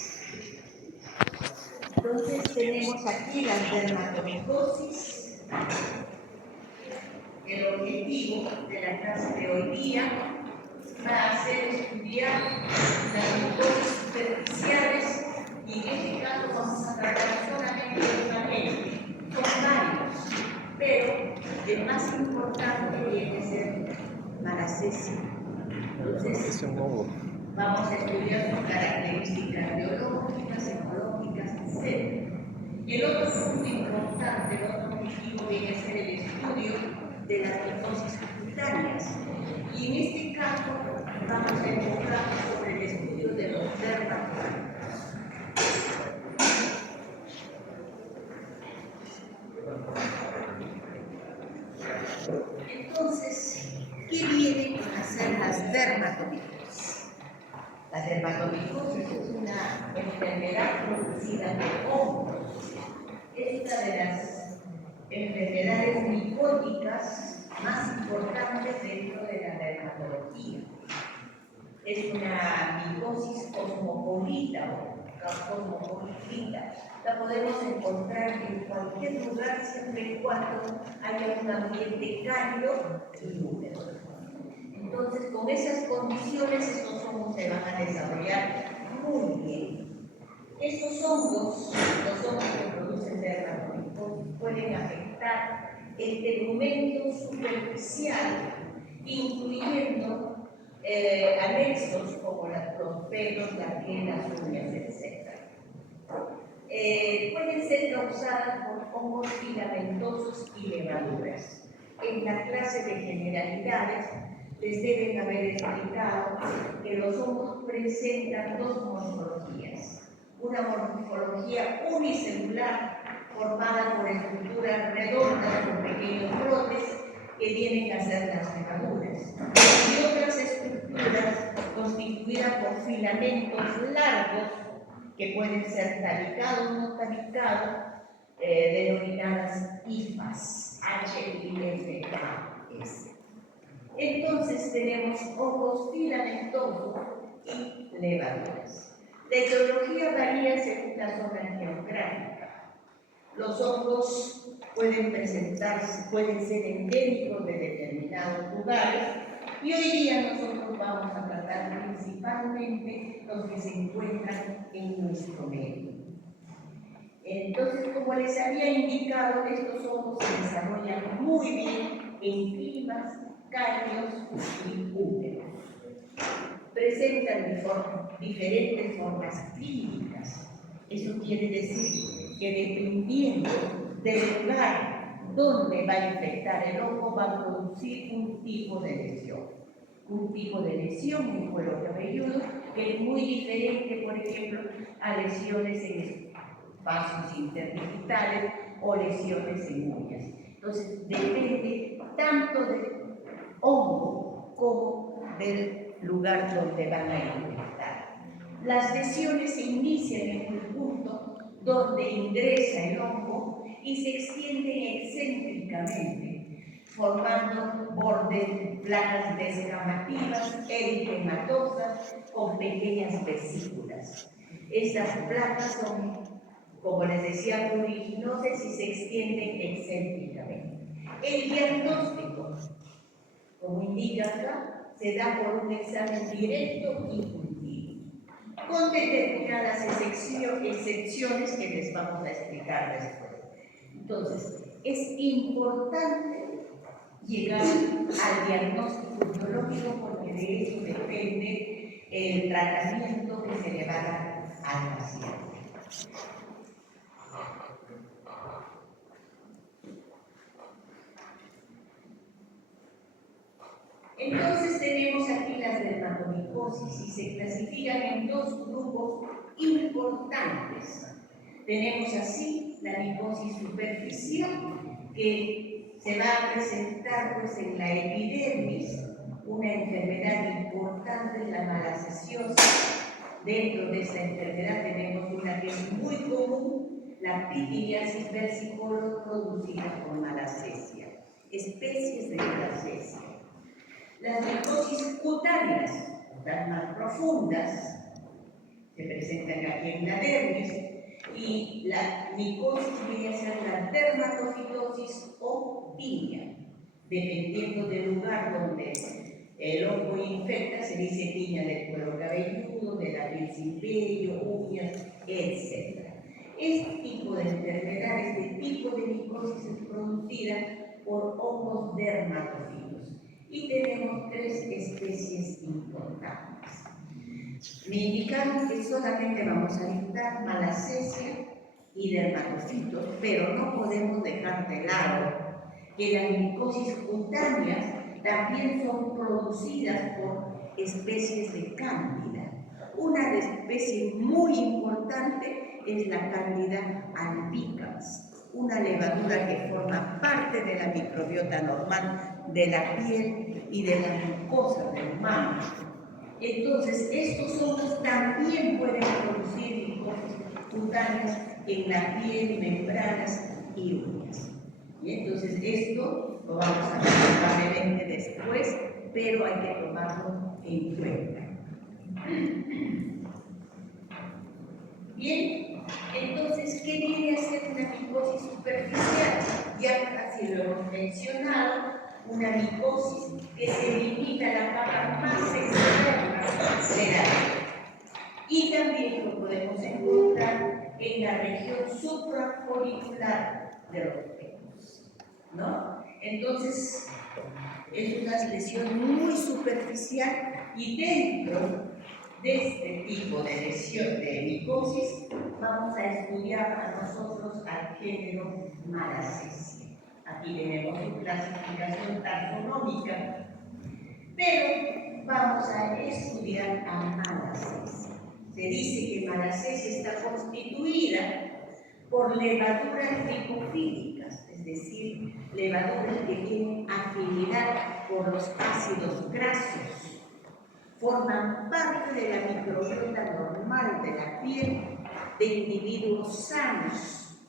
Entonces tenemos aquí la dermatomicosis. El objetivo de la clase de hoy día va a ser estudiar las micosis superficiales, y en este caso vamos a tratar solamente de un agente. Son varios, pero el más importante viene a ser Malassezia. Entonces, vamos a estudiar sus características biológicas, ecológicas, etc. Y el otro punto importante, el otro objetivo viene a ser el estudio de las micosis cutáneas. Y en este caso vamos a enfocarnos sobre el estudio de los dermatocitos. Entonces, ¿qué vienen a ser las dermatomicosis? La dermatomicosis es una enfermedad producida por hongos. Es una de las enfermedades micóticas más importantes dentro de la dermatología. Es una micosis cosmopolita o cosmopolita. La podemos encontrar en cualquier lugar siempre y cuando haya un ambiente cálido y húmedo. Entonces, con esas condiciones, estos hongos se van a desarrollar muy bien. Estos hongos, los hongos que producen dermatomicosis, pueden afectar el tegumento superficial, incluyendo anexos como los pelos, la piel, las uñas, etc. Pueden ser causadas por hongos filamentosos y levaduras. En la clase de generalidades les deben haber explicado que los hongos presentan dos morfologías. Una morfología unicelular formada por estructuras redondas con pequeños brotes que vienen a ser las levaduras, y otras estructuras constituidas por filamentos largos que pueden ser talicados o no talicados, denominadas hifas, H-I-F-A-S. Entonces tenemos hongos filamentosos y levaduras. La etiología varía según la zona geográfica. Los hongos pueden presentarse, pueden ser endémicos de determinados lugares, y hoy día nosotros vamos a tratar principalmente los que se encuentran en nuestro medio. Entonces, como les había indicado, estos hongos se desarrollan muy bien en climas cálidos y húmedos. Presentan diferentes formas clínicas. Eso quiere decir que dependiendo del lugar donde va a infectar el hongo, va a producir un tipo de lesión. Un tipo de lesión en cuero cabelludo que es muy diferente, por ejemplo, a lesiones en vasos interdigitales o lesiones en uñas. Entonces, depende tanto hongo como del lugar donde van a infectar. Las lesiones se inician en un punto donde ingresa el hongo y se extienden excéntricamente, formando bordes, placas descamativas, eritematosas con pequeñas vesículas. Estas placas son, como les decía, pruriginosas y se extienden excéntricamente. El diagnóstico, como indica acá, se da por un examen directo y continuo, con determinadas excepciones que les vamos a explicar después. Entonces, es importante llegar al diagnóstico biológico porque de eso depende el tratamiento que se le va a dar al paciente. Entonces tenemos aquí las dermatomicosis y se clasifican en dos grupos importantes. Tenemos así la micosis superficial, que se va a presentar pues en la epidermis, una enfermedad importante, la malacesiosis. Dentro de esta enfermedad tenemos una que es muy común, la pityriasis versicolor producida por malacesia, especies de malacesia. Las micosis cutáneas, las más profundas, se presentan aquí en la dermis, y la micosis viene a ser la dermatofitosis o tiña, dependiendo del lugar donde el hongo infecta, se dice tiña del cuero cabelludo, de la piel sin vello, uñas, etc. Este tipo de enfermedad, este tipo de micosis es producida por hongos dermatofitos. Y tenemos tres especies importantes. Me indicaron que solamente vamos a listar malacesia y dermatofitos, pero no podemos dejar de lado que las micosis cutáneas también son producidas por especies de cándida. Una especie muy importante es la cándida albicans, una levadura que forma parte de la microbiota normal de la piel y de las mucosas del humano. Entonces, estos hongos también pueden producir micosis cutáneas en la piel, membranas y uñas. Y entonces esto lo vamos a ver probablemente después, pero hay que tomarlo en cuenta. Bien, entonces, ¿qué viene a ser una micosis superficial? Ya casi lo hemos mencionado, una micosis que se limita a la capa más externa de la piel. Y también lo podemos encontrar en la región suprafolicular de los pelos, ¿no? Entonces, es una lesión muy superficial y dentro de este tipo de lesión de micosis vamos a estudiar a nosotros al género Malacesia. Aquí tenemos su clasificación taxonómica, pero vamos a estudiar a Malacesia. Se dice que Malacesia está constituida por levaduras lipofílicas, es decir, levaduras que tienen afinidad por los ácidos grasos. Forman parte de la microbiota normal de la piel de individuos sanos,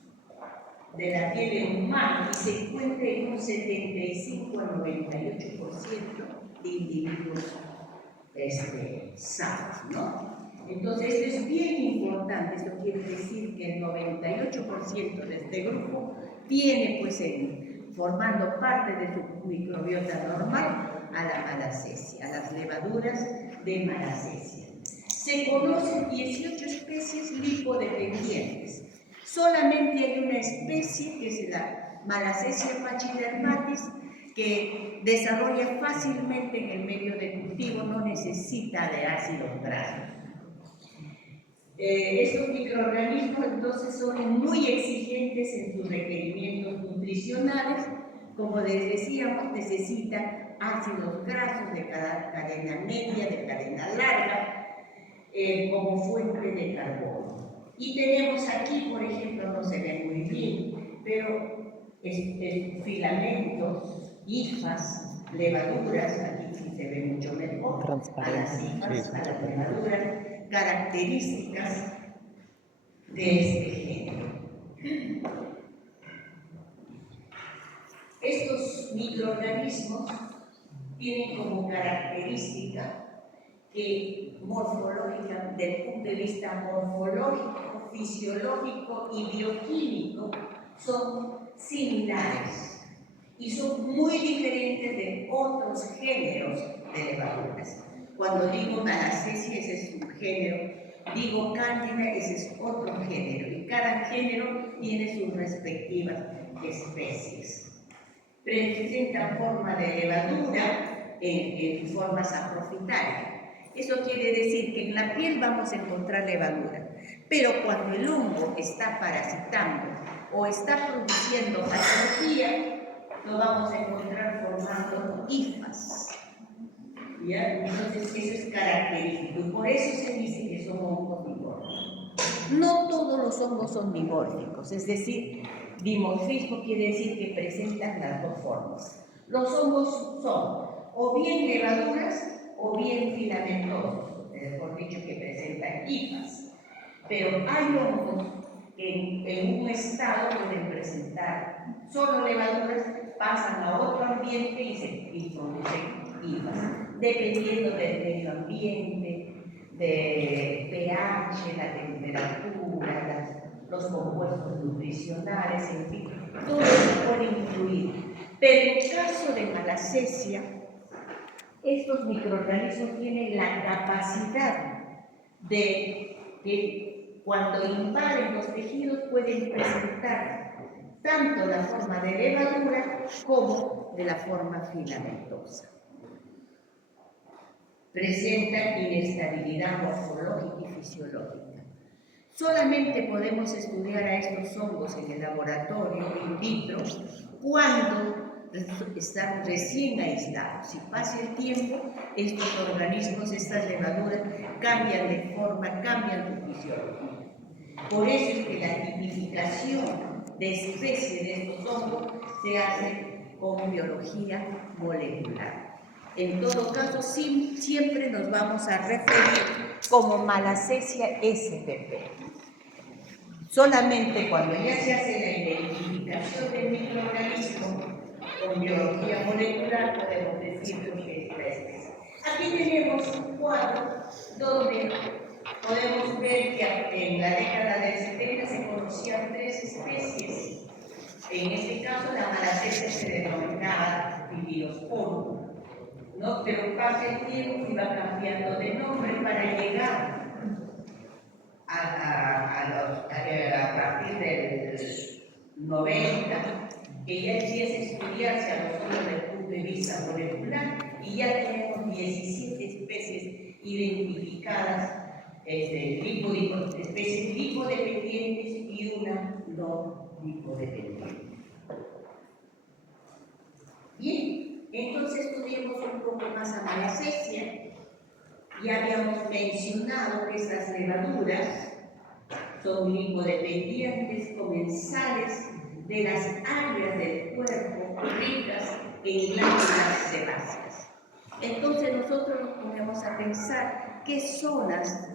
de la piel humana, y se encuentra en un 75 al 98% de individuos sanos, ¿no? Entonces, esto es bien importante. Esto quiere decir que el 98% de este grupo tiene, pues, formando parte de su microbiota normal, a la malacesia, a las levaduras de malacesia. Se conocen 18 especies lipodependientes. Solamente hay una especie, que es la Malacesia pachydermatis, que desarrolla fácilmente en el medio de cultivo, no necesita de ácidos grasos. Estos microorganismos entonces son muy exigentes en sus requerimientos nutricionales. Como les decíamos, necesitan ácidos grasos de cadena media, de cadena larga, como fuente de carbono. Y tenemos aquí, por ejemplo, no se ve muy bien, pero filamentos, hifas, levaduras, aquí sí se ve mucho mejor, a las hifas, a las levaduras, características de este género. Estos microorganismos tienen como característica que morfológica, desde el punto de vista morfológico, fisiológico y bioquímico, son similares y son muy diferentes de otros géneros de levaduras. Cuando digo Malassezia, ese es un género, digo Cándida, ese es otro género, y cada género tiene sus respectivas especies. Presentan forma de levadura en forma saprofitaria. Eso quiere decir que en la piel vamos a encontrar levadura, pero cuando el hongo está parasitando o está produciendo patología, lo vamos a encontrar formando hifas. ¿Ya? Entonces eso es característico y por eso se dice que son hongos dimórficos. No todos los hongos son dimórficos, es decir, dimorfismo quiere decir que presentan las dos formas. Los hongos son o bien levaduras o bien filamentosos, mejor dicho, que presentan hifas. Pero hay hongos que en un estado pueden presentar solo levaduras, pasan a otro ambiente y producen hifas, dependiendo del medio ambiente, de pH, la temperatura, los compuestos nutricionales, en fin, todo eso puede influir. Pero en el caso de Malassezia, estos microorganismos tienen la capacidad de que cuando invaden los tejidos pueden presentar tanto la forma de levadura como de la forma filamentosa. Presentan inestabilidad morfológica y fisiológica. Solamente podemos estudiar a estos hongos en el laboratorio in vitro cuando están recién aislados. Si pasa el tiempo, estos organismos, estas levaduras, cambian de forma, cambian de fisiología. Por eso es que la tipificación de especie de estos hongos se hace con biología molecular. En todo caso, siempre nos vamos a referir como Malassezia spp. Solamente cuando ya se hace la identificación del microorganismo con biología molecular podemos decir que esta especie. Aquí tenemos un cuadro donde podemos ver que en la década del 70 se conocían 3 especies. En este caso, la Malassezia se denominaba Pipiosporum, ¿no? Pero pasa el tiempo y va cambiando de nombre para llegar a partir del 90, que ya empieza a estudiarse a nosotros desde el punto de vista molecular y ya tenemos 17 especies identificadas, especies lipodependientes y una no lipodependiente. Bien, entonces estudiemos un poco más a Malassezia. Ya habíamos mencionado que estas levaduras son lipodependientes comensales de las áreas del cuerpo ricas en glándulas sebáceas. Entonces nosotros nos ponemos a pensar qué zonas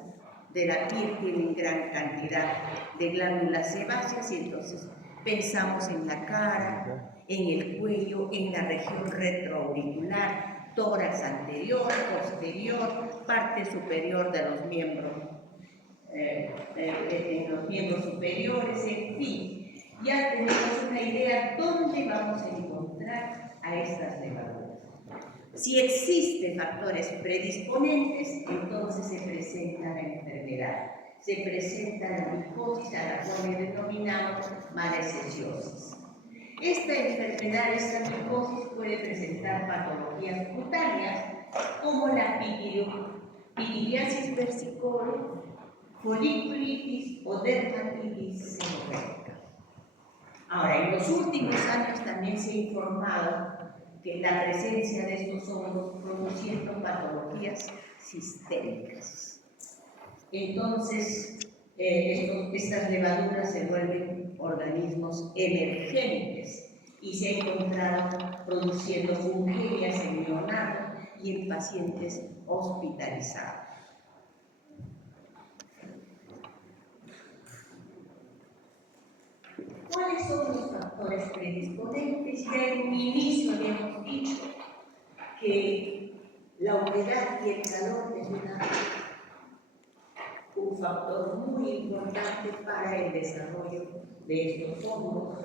de la piel tienen gran cantidad de glándulas sebáceas y entonces pensamos en la cara, en el cuello, en la región retroauricular, tórax anterior, posterior, parte superior de los miembros, en los miembros superiores, en fin. Ya tenemos una idea dónde vamos a encontrar a estas levaduras. Si existen factores predisponentes, entonces se presenta la enfermedad, se presenta la micosis, a la cual le denominamos malasseziosis. Esta enfermedad, esta micosis, puede presentar patologías cutáneas como la pitiliasis versicolor, foliculitis o dermatitis seborreica. Ahora, en los últimos años también se ha informado que la presencia de estos hongos produciendo patologías sistémicas. Entonces, estas levaduras se vuelven organismos emergentes y se ha encontrado produciendo fungelias en neonatos y en pacientes hospitalizados. ¿Cuáles son los factores predisponentes? Ya en un inicio habíamos dicho que la humedad y el calor es un factor muy importante para el desarrollo de estos hongos.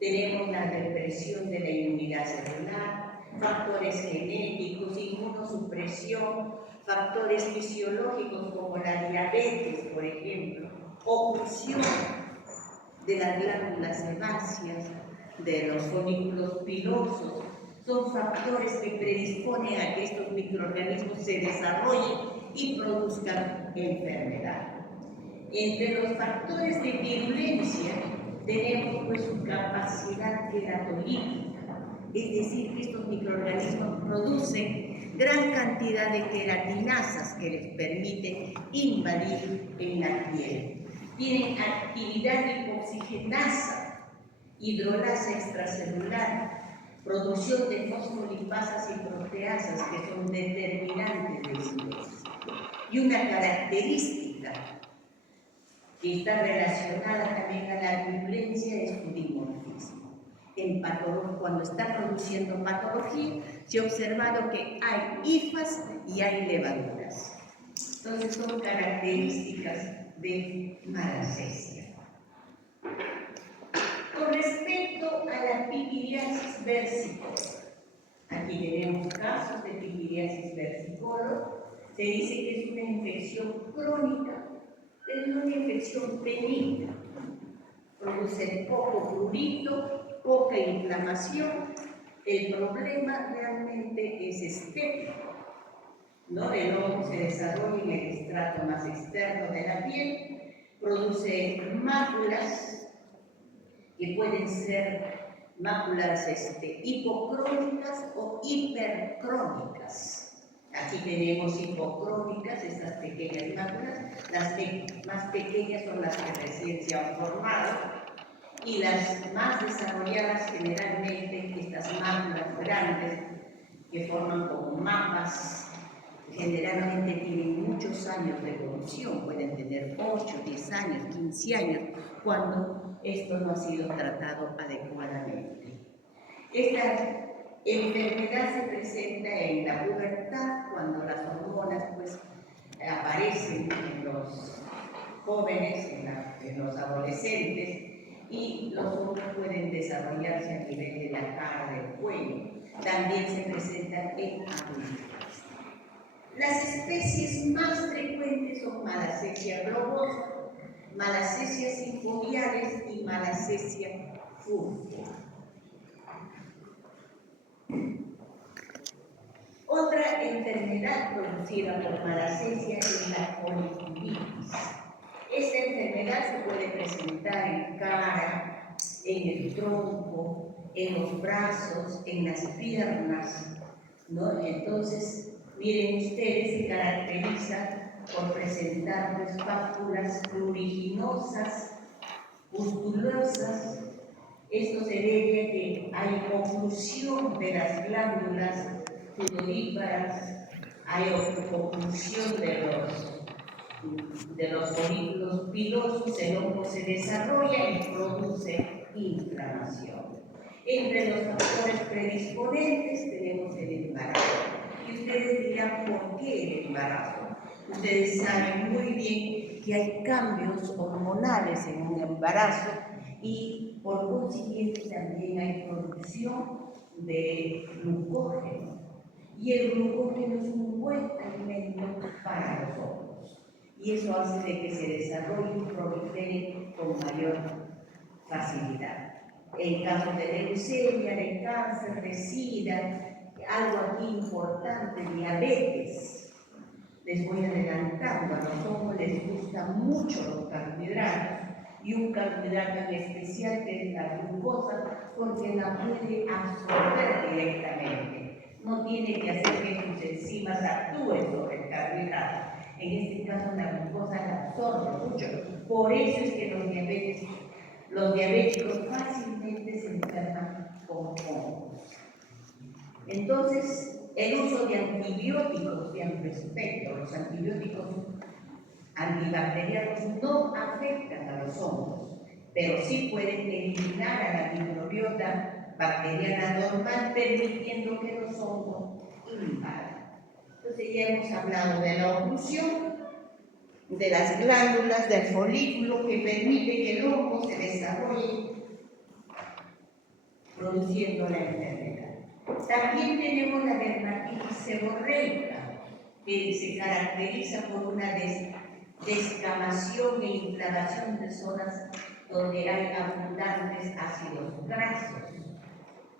Tenemos la depresión de la inmunidad celular, factores genéticos, inmunosupresión, factores fisiológicos como la diabetes, por ejemplo, oclusión de las glándulas sebáceas, de los folículos pilosos, son factores que predisponen a que estos microorganismos se desarrollen y produzcan enfermedad. Entre los factores de virulencia tenemos pues su capacidad queratolítica, es decir, que estos microorganismos producen gran cantidad de queratinasas que les permiten invadir en la piel. Tienen actividad hipoxigenasa, hidrolasa extracelular, producción de fosfolipasas y proteasas que son determinantes de síntesis. Y una característica que está relacionada también a la virulencia es su dimorfismo. Cuando está produciendo patología, se ha observado que hay hifas y hay levaduras. Entonces son características de malacesia. Con respecto a la pityriasis versicolor, aquí tenemos casos de pityriasis versicolor. Se dice que es una infección crónica, es una infección benigna. Produce poco prurito, poca inflamación. El problema realmente es estético, ¿no? El hongo se desarrolla en el estrato más externo de la piel, produce máculas que pueden ser máculas hipocrónicas o hipercrónicas. Aquí tenemos hipocrónicas, estas pequeñas máculas, las más pequeñas son las que recién se han formado, y las más desarrolladas generalmente, estas máculas grandes que forman como mapas, generalmente tienen muchos años de evolución, pueden tener 8, 10 años, 15 años, cuando esto no ha sido tratado adecuadamente. Esta enfermedad se presenta en la pubertad, cuando las hormonas pues, aparecen en los jóvenes, en los adolescentes, y los hongos pueden desarrollarse a nivel de la cara, del cuello. También se presentan en adultos. Las especies más frecuentes son Malassezia globosa, Malassezia sinfoviales y Malassezia furfura. Otra enfermedad producida por Malassezia es la foliculitis. Esta enfermedad se puede presentar en cara, en el tronco, en los brazos, en las piernas, ¿no? Entonces, miren ustedes, se caracteriza por presentar pues, pápulas pruriginosas, pustulosas. Esto se debe a que hay oclusión de las glándulas sudoríparas, hay oclusión de los folículos pilosos, el hongo se desarrolla y produce inflamación. Entre los factores predisponentes tenemos el embarazo. Y ustedes dirán, ¿por qué el embarazo? Ustedes saben muy bien que hay cambios hormonales en un embarazo y por consiguiente también hay producción de glucógeno. Y el glucógeno es un buen alimento para los hongos. Y eso hace de que se desarrolle y prolifere con mayor facilidad. En casos de leucemia, de cáncer, de sida, algo aquí importante, diabetes. Les voy adelantando, a los hongos les gustan mucho los carbohidratos, y un carbohidrato en especial que es la glucosa, porque la puede absorber directamente. No tiene que hacer que sus enzimas actúen sobre el carbohidrato. En este caso la glucosa la absorbe mucho. Por eso es que los diabéticos fácilmente se enferman con hongos. Entonces, el uso de antibióticos de amplio espectro, los antibióticos antibacterianos no afectan a los hongos, pero sí pueden eliminar a la microbiota bacteriana normal, permitiendo que los hongos invadan. Entonces ya hemos hablado de la oclusión, de las glándulas, del folículo que permite que el hongo se desarrolle produciendo la enfermedad. También tenemos la dermatitis seborreica, que se caracteriza por una descamación e inflamación de zonas donde hay abundantes ácidos grasos,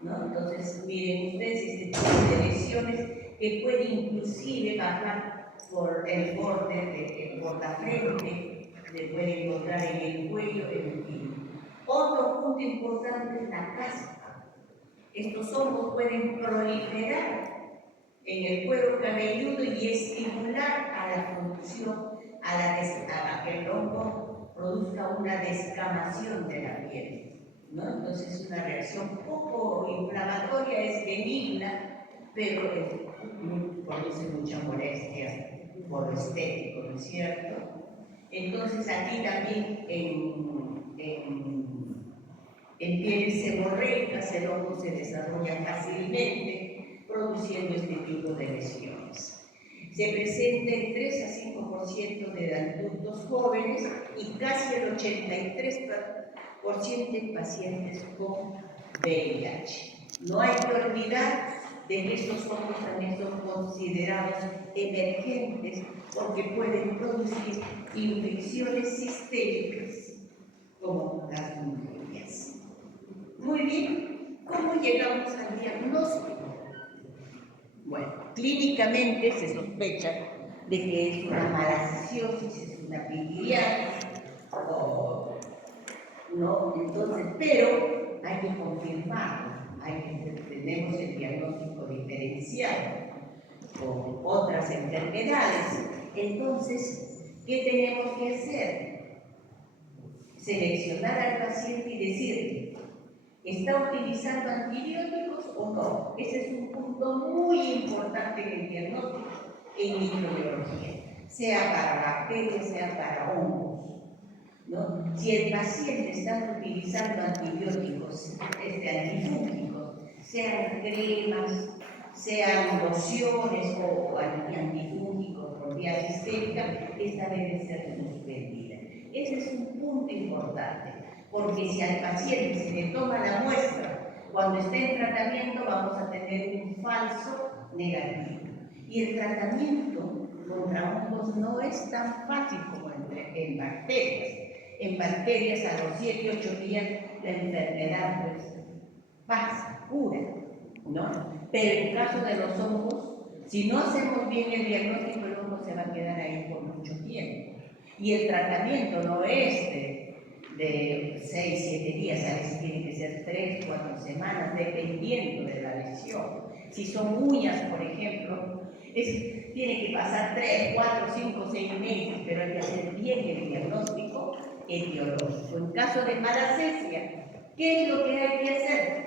¿no? Entonces, miren ustedes este tipo de lesiones que puede inclusive bajar por el borde por la frente, le puede encontrar en el cuello, en fin. Otro punto importante es la caspa. Estos hongos pueden proliferar en el cuero cabelludo y estimular a la producción, a que el hongo produzca una descamación de la piel, ¿no? Entonces una reacción poco inflamatoria, es benigna, pero produce mucha molestia por lo estético, ¿no es cierto? Entonces aquí también en pieles seborreicas el hongo se desarrolla fácilmente, produciendo este tipo de lesiones. Se presenta en 3 a 5% de adultos jóvenes y casi el 83% en pacientes con VIH. No hay que olvidar de que estos hongos también son considerados emergentes porque pueden producir infecciones sistémicas como las pulmonías. Muy bien, ¿cómo llegamos al diagnóstico? Bueno, clínicamente se sospecha de que es una malacesiosis, es una pitiriasis, ¿no? Entonces, pero hay que confirmarlo, tenemos el diagnóstico diferenciado con otras enfermedades. Entonces, ¿qué tenemos que hacer? Seleccionar al paciente y decirle, ¿está utilizando antibióticos o no? Ese es un punto muy importante en el diagnóstico en microbiología, sea para bacterias, sea para hongos, ¿no? Si el paciente está utilizando antibióticos antifúngicos, sean cremas, sean lociones o antifúngicos por vía sistémica, esta debe ser suspendida. Ese es un punto importante, porque si al paciente se le toma la muestra cuando esté en tratamiento, vamos a tener un falso negativo. Y el tratamiento contra hongos no es tan fácil como en bacterias. En bacterias a los 7-8 días la enfermedad pues pasa, cura, ¿no? Pero en el caso de los hongos, si no hacemos bien el diagnóstico, el hongo se va a quedar ahí por mucho tiempo. Y el tratamiento no es de 6-7 días, a veces tiene que ser 3-4 semanas, dependiendo de la lesión. Si son uñas, por ejemplo, tiene que pasar 3, 4, 5, 6 meses, pero hay que hacer bien el diagnóstico etiológico. En caso de malacesia, ¿qué es lo que hay que hacer?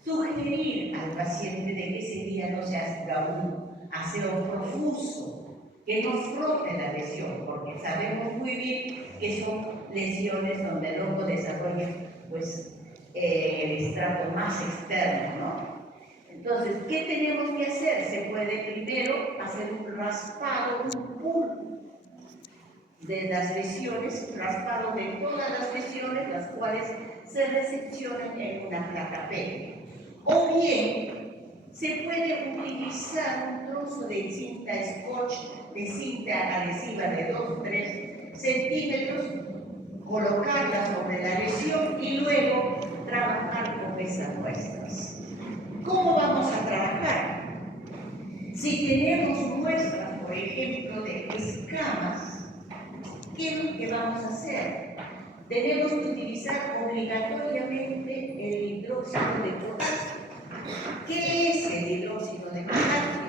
Sugerir al paciente de que ese día no se haga un aseo profuso, que no frote la lesión, porque sabemos muy bien que son lesiones donde el hongo desarrolla pues, el estrato más externo, ¿no? Entonces, ¿qué tenemos que hacer? Se puede primero hacer un raspado, un pull de las lesiones, raspado de todas las lesiones, las cuales se recepcionan en una placa PET. O bien, se puede utilizar un trozo de cinta scotch, de cinta adhesiva de 2-3 centímetros, colocarla sobre la lesión y luego trabajar con esas muestras. ¿Cómo vamos a trabajar? Si tenemos muestras, por ejemplo, de escamas, ¿qué es lo que vamos a hacer? Tenemos que utilizar obligatoriamente el hidróxido de potasio. ¿Qué es el hidróxido de potasio?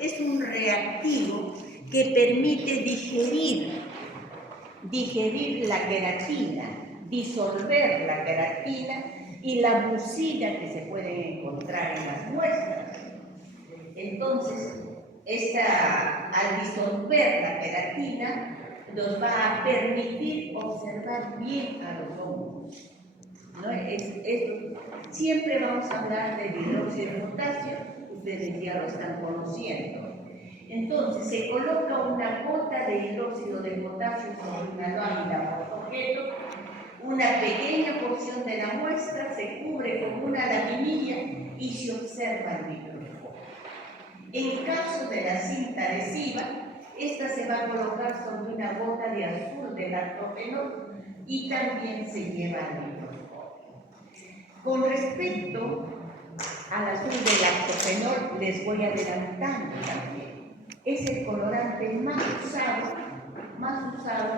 Es un reactivo que permite digerir la queratina, disolver la queratina y la mucina que se pueden encontrar en las muestras. Entonces, al disolver la queratina, nos va a permitir observar bien a los hongos, ¿no? Siempre vamos a hablar del hidróxido de potasio, ustedes ya lo están conociendo. Entonces, se coloca una gota de hidróxido de potasio sobre una lámina por objeto, una pequeña porción de la muestra se cubre con una laminilla y se observa el microscopio. En caso de la cinta adhesiva, esta se va a colocar sobre una gota de azul de lactofenol y también se lleva al microscopio. Con respecto al azul de lactofenol, les voy adelantando también. Es el colorante más usado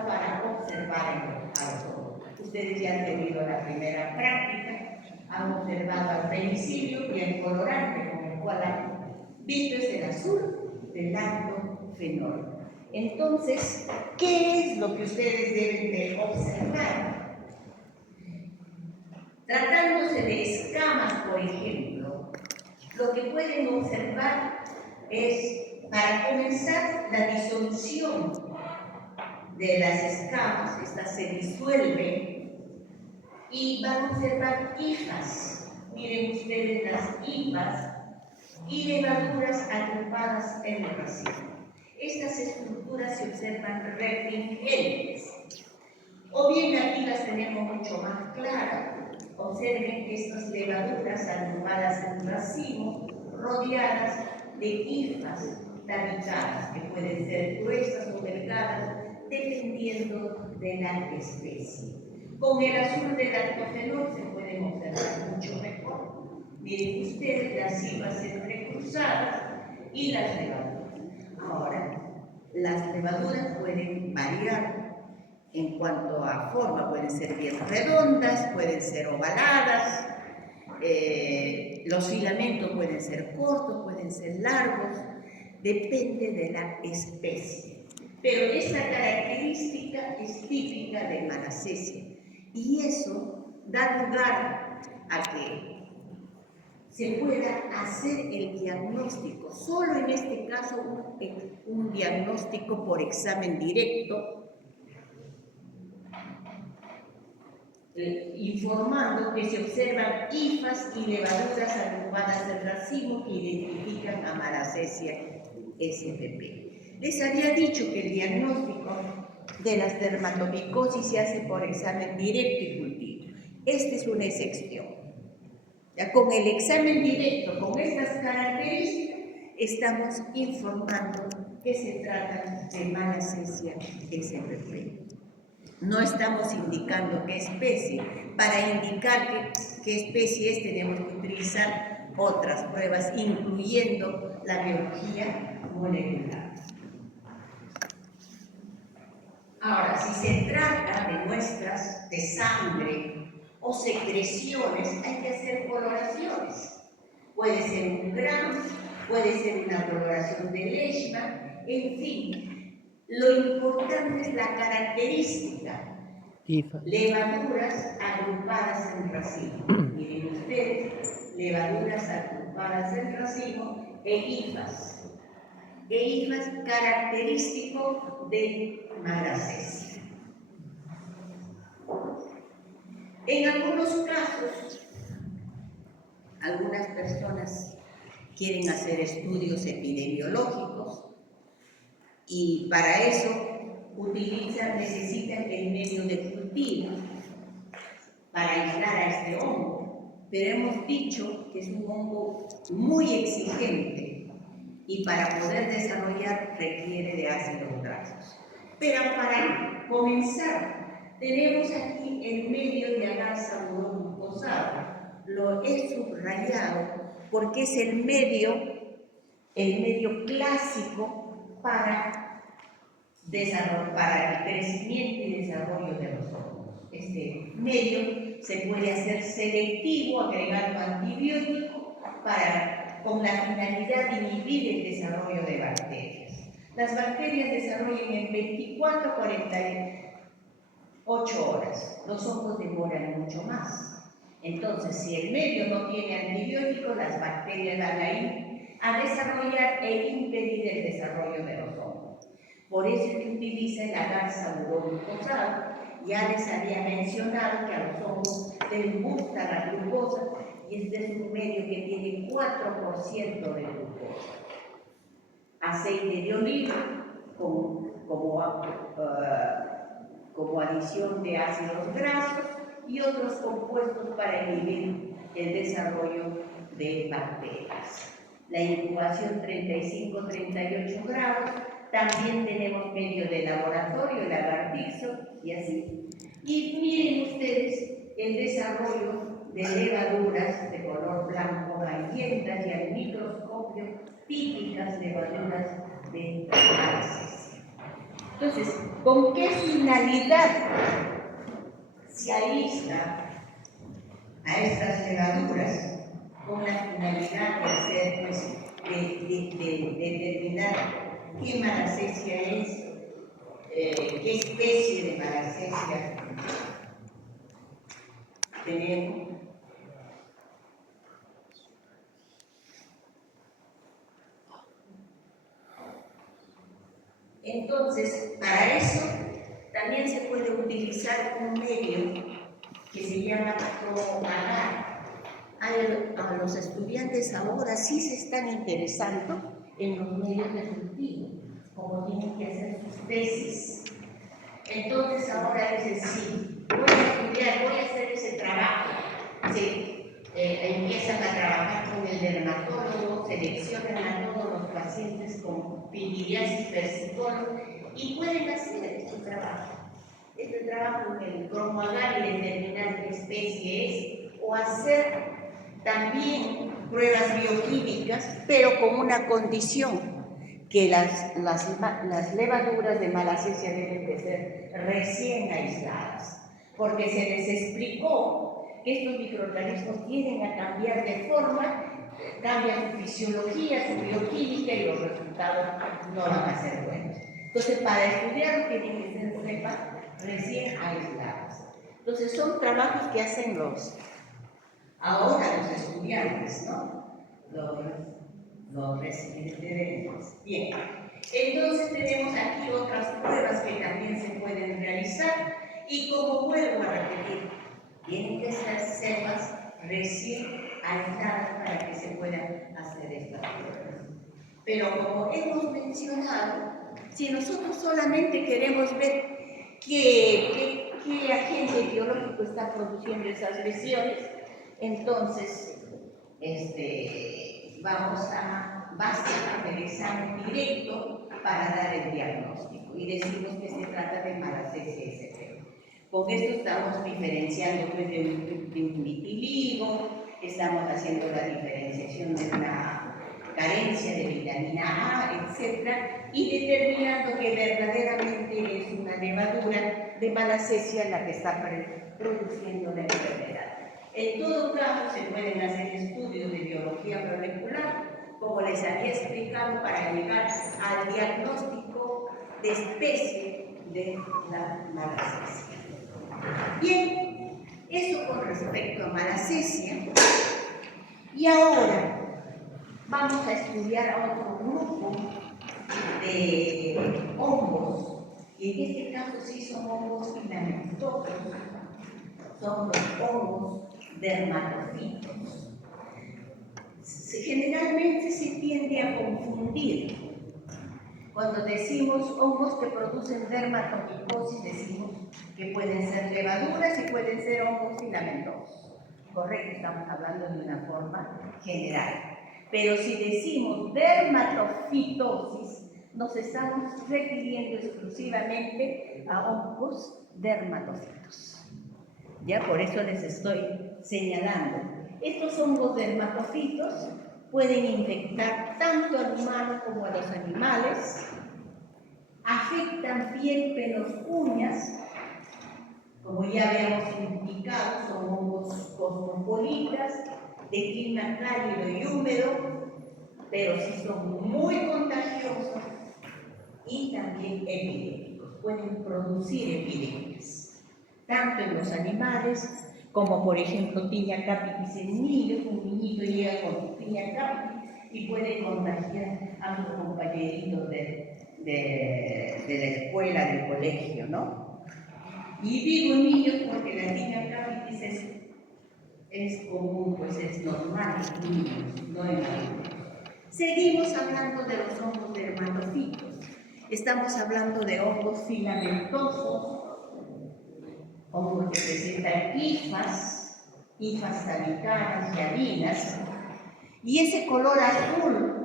para observar a los ojos. Ustedes ya han tenido la primera práctica, han observado al penicilio y el colorante con el cual han visto es el azul del lactofenol. Entonces, ¿qué es lo que ustedes deben de observar? Tratándose de escamas, por ejemplo, lo que pueden observar es, para comenzar, la disolución de las escamas. Estas se disuelven y van a observar hifas. Miren ustedes las hifas y levaduras agrupadas en el racimo. Estas estructuras se observan refringentes. O bien aquí las tenemos mucho más claras. Observen estas levaduras agrupadas en un racimo, rodeadas de hifas tabicadas, que pueden ser gruesas o delgadas, dependiendo de la especie. Con el azul del lactofenol se pueden observar mucho mejor. Miren ustedes las hifas entrecruzadas y las levaduras. Ahora, las levaduras pueden variar en cuanto a forma, pueden ser bien redondas, pueden ser ovaladas, los filamentos pueden ser cortos, pueden ser largos, depende de la especie. Pero esta característica es típica de Malassezia y eso da lugar a que se pueda hacer el diagnóstico, solo en este caso un diagnóstico por examen directo, informando que se observan hifas y levaduras agrupadas en racimo que identifican a Malassezia spp. Les había dicho que el diagnóstico de las dermatomicosis se hace por examen directo y cultivo. Esta es una excepción. Ya con el examen directo, con estas características, estamos informando que se trata de Malassezia spp. No estamos indicando qué especie. Para indicar qué especie es, tenemos que utilizar otras pruebas, incluyendo la biología molecular. Ahora, si se trata de muestras de sangre o secreciones, hay que hacer coloraciones. Puede ser un grano, puede ser una coloración de Leishman, en fin. Lo importante es la característica. Levaduras agrupadas en racimo. Miren ustedes, levaduras agrupadas en racimo e hifas. E hifas característico de Malassezia. En algunos casos, algunas personas quieren hacer estudios epidemiológicos y para eso necesitan el medio de cultivo para aislar a este hongo. Pero hemos dicho que es un hongo muy exigente y para poder desarrollar requiere de ácidos grasos. Pero para comenzar, tenemos aquí el medio de agarza glucosado. Lo he subrayado porque es el medio clásico para el crecimiento y desarrollo de los hongos. Este medio se puede hacer selectivo agregando antibiótico con la finalidad de inhibir el desarrollo de bacterias. Las bacterias desarrollan en 24 a 48 horas. Los hongos demoran mucho más. Entonces, si el medio no tiene antibióticos, las bacterias van a ir a desarrollar e impedir el desarrollo de los hongos. Por eso es que utiliza el agar sauroglucosado. Ya les había mencionado que a los hongos les gusta la glucosa y este es un medio que tiene 4% de glucosa. Aceite de oliva como adición de ácidos grasos y otros compuestos para inhibir el desarrollo de bacterias. La incubación 35-38 grados. También tenemos medio de laboratorio, el agartizo y así. Y miren ustedes el desarrollo de levaduras de color blanco, amarillentas y al microscopio, típicas levaduras de Malassezia. Entonces, ¿con qué finalidad se aísla a estas levaduras? Con la finalidad de hacer, pues, de determinar qué Malassezia es, qué especie de Malassezia tenemos. Entonces, para eso también se puede utilizar un medio que se llama agar. A los estudiantes ahora sí se están interesando en los medios de cultivo, como tienen que hacer sus tesis. Entonces ahora dicen, sí, voy a estudiar, voy a hacer ese trabajo. Sí, empiezan a trabajar con el dermatólogo, seleccionan a todos los pacientes con pityriasis persicolo y pueden hacer este trabajo. Este trabajo en el cromoagar y determinar qué especie es, o hacer también pruebas bioquímicas, pero con una condición, que las levaduras de Malassezia deben de ser recién aisladas, porque se les explicó que estos microorganismos tienden a cambiar de forma, cambian su fisiología, su bioquímica y los resultados no van a ser buenos. Entonces, para estudiarlo tienen que ser cepas recién aisladas. Entonces, son trabajos que hacen ahora los estudiantes, ¿no? Los residentes. Bien, entonces tenemos aquí otras pruebas que también se pueden realizar y como vuelvo a repetir, tienen que ser cepas recién aisladas para que se puedan hacer estas pruebas. Pero como hemos mencionado, si nosotros solamente queremos ver qué agente biológico está produciendo esas lesiones, entonces basta el examen directo para dar el diagnóstico y decimos que se trata de Malassezia sp. Con esto estamos diferenciando pues, de un vitiligo, estamos haciendo la diferenciación de una carencia de vitamina A, etc. Y determinando que verdaderamente es una levadura de Malassezia la que está produciendo la enfermedad. En todo caso, se pueden hacer estudios de biología molecular, como les había explicado, para llegar al diagnóstico de especie de la Malassezia. Bien, eso con respecto a Malassezia. Y ahora vamos a estudiar a otro grupo de hongos, y en este caso sí son hongos filamentosos, son los hongos dermatofitos. Generalmente se tiende a confundir. Cuando decimos hongos que producen dermatofitos, decimos que pueden ser levaduras y pueden ser hongos filamentosos. Correcto, estamos hablando de una forma general. Pero si decimos dermatofitosis, nos estamos refiriendo exclusivamente a hongos dermatofitos. Ya por eso les estoy señalando. Estos hongos dermatofitos pueden infectar tanto al humano como a los animales, afectan piel, pelos, uñas, como ya habíamos indicado, son hongos cosmopolitas, de clima cálido y húmedo, pero sí son muy contagiosos y también epidémicos, pueden producir epidemias, tanto en los animales como por ejemplo tinea capitis en niños, un niñito llega con tinea capitis y puede contagiar a sus compañeritos de la escuela, del colegio, ¿no? Y digo niños porque la tinea capitis es común, pues es normal en niños, no en adultos. Seguimos hablando de los hongos dermatofitos. Estamos hablando de hongos filamentosos, hongos que presentan hifas tanicanas y harinas, y ese color azul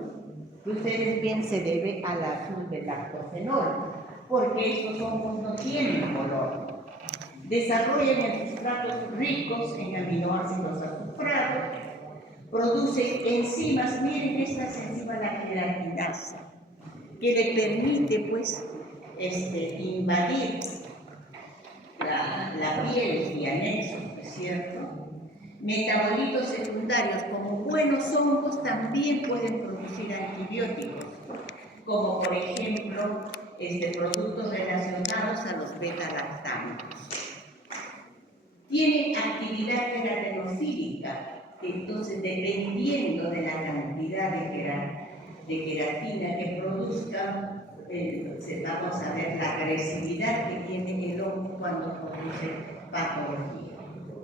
que ustedes ven se debe al azul del lactofenol, porque estos hongos no tienen color. Desarrollan en sustratos ricos en aminoácidos azufrados, producen enzimas, miren estas enzimas, la queratinasa, que le permite pues invadir la piel y anexos, ¿cierto? Metabolitos secundarios como buenos hongos también pueden producir antibióticos, como por ejemplo productos relacionados a los beta-lactámicos. Tienen actividad queratinofílica, entonces dependiendo de la cantidad de queratina que produzcan, vamos a ver la agresividad que tiene el hongo cuando produce patología.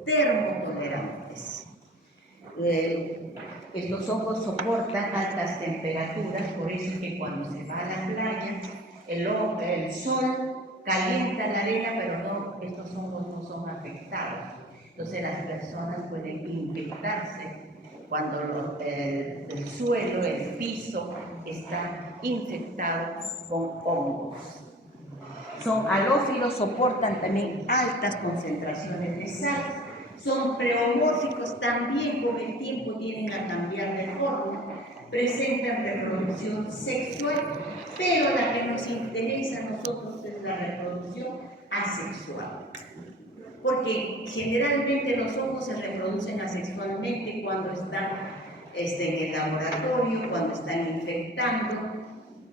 Termotolerantes. Estos hongos soportan altas temperaturas, por eso es que cuando se va a la playa, el sol calienta la arena, pero no, estos hongos no son afectados. Entonces las personas pueden infectarse cuando el suelo, el piso, está infectado con hongos. Son halófilos, soportan también altas concentraciones de sal, son preomórficos, también con el tiempo tienden a cambiar de forma, presentan reproducción sexual, pero la que nos interesa a nosotros es la reproducción asexual. Porque generalmente los hongos se reproducen asexualmente cuando están en el laboratorio, cuando están infectando,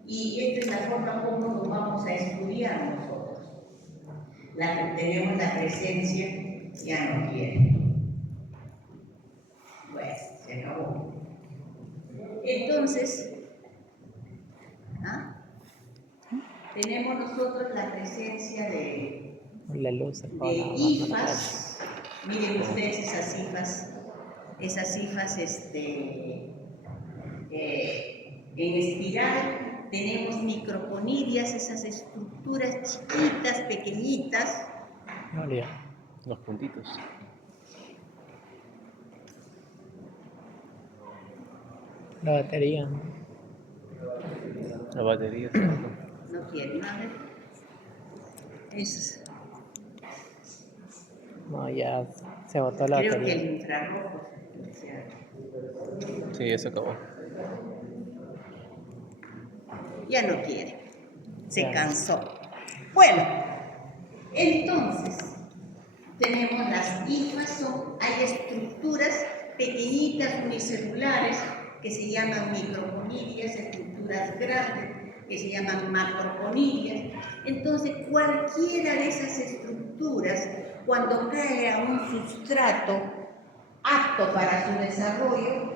y esta es la forma como nos vamos a estudiar nosotros. Tenemos la presencia, ya no quiere. Bueno, se acabó. Entonces, tenemos nosotros la presencia de hifas. Miren ustedes esas hifas en espiral. Tenemos microponidias, esas estructuras chiquitas, pequeñitas. Los puntitos. La batería. La batería. No quiere nada. Eso. No, ya se botó la Creo que batería. el infrarrojo. Sí, eso acabó. Ya no quiere. Se Ya. cansó. Bueno, entonces, tenemos las hifas, hay estructuras pequeñitas unicelulares que se llaman microponidias, estructuras grandes que se llaman macroponidias. Entonces, cualquiera de esas estructuras, cuando cae a un sustrato apto para su desarrollo,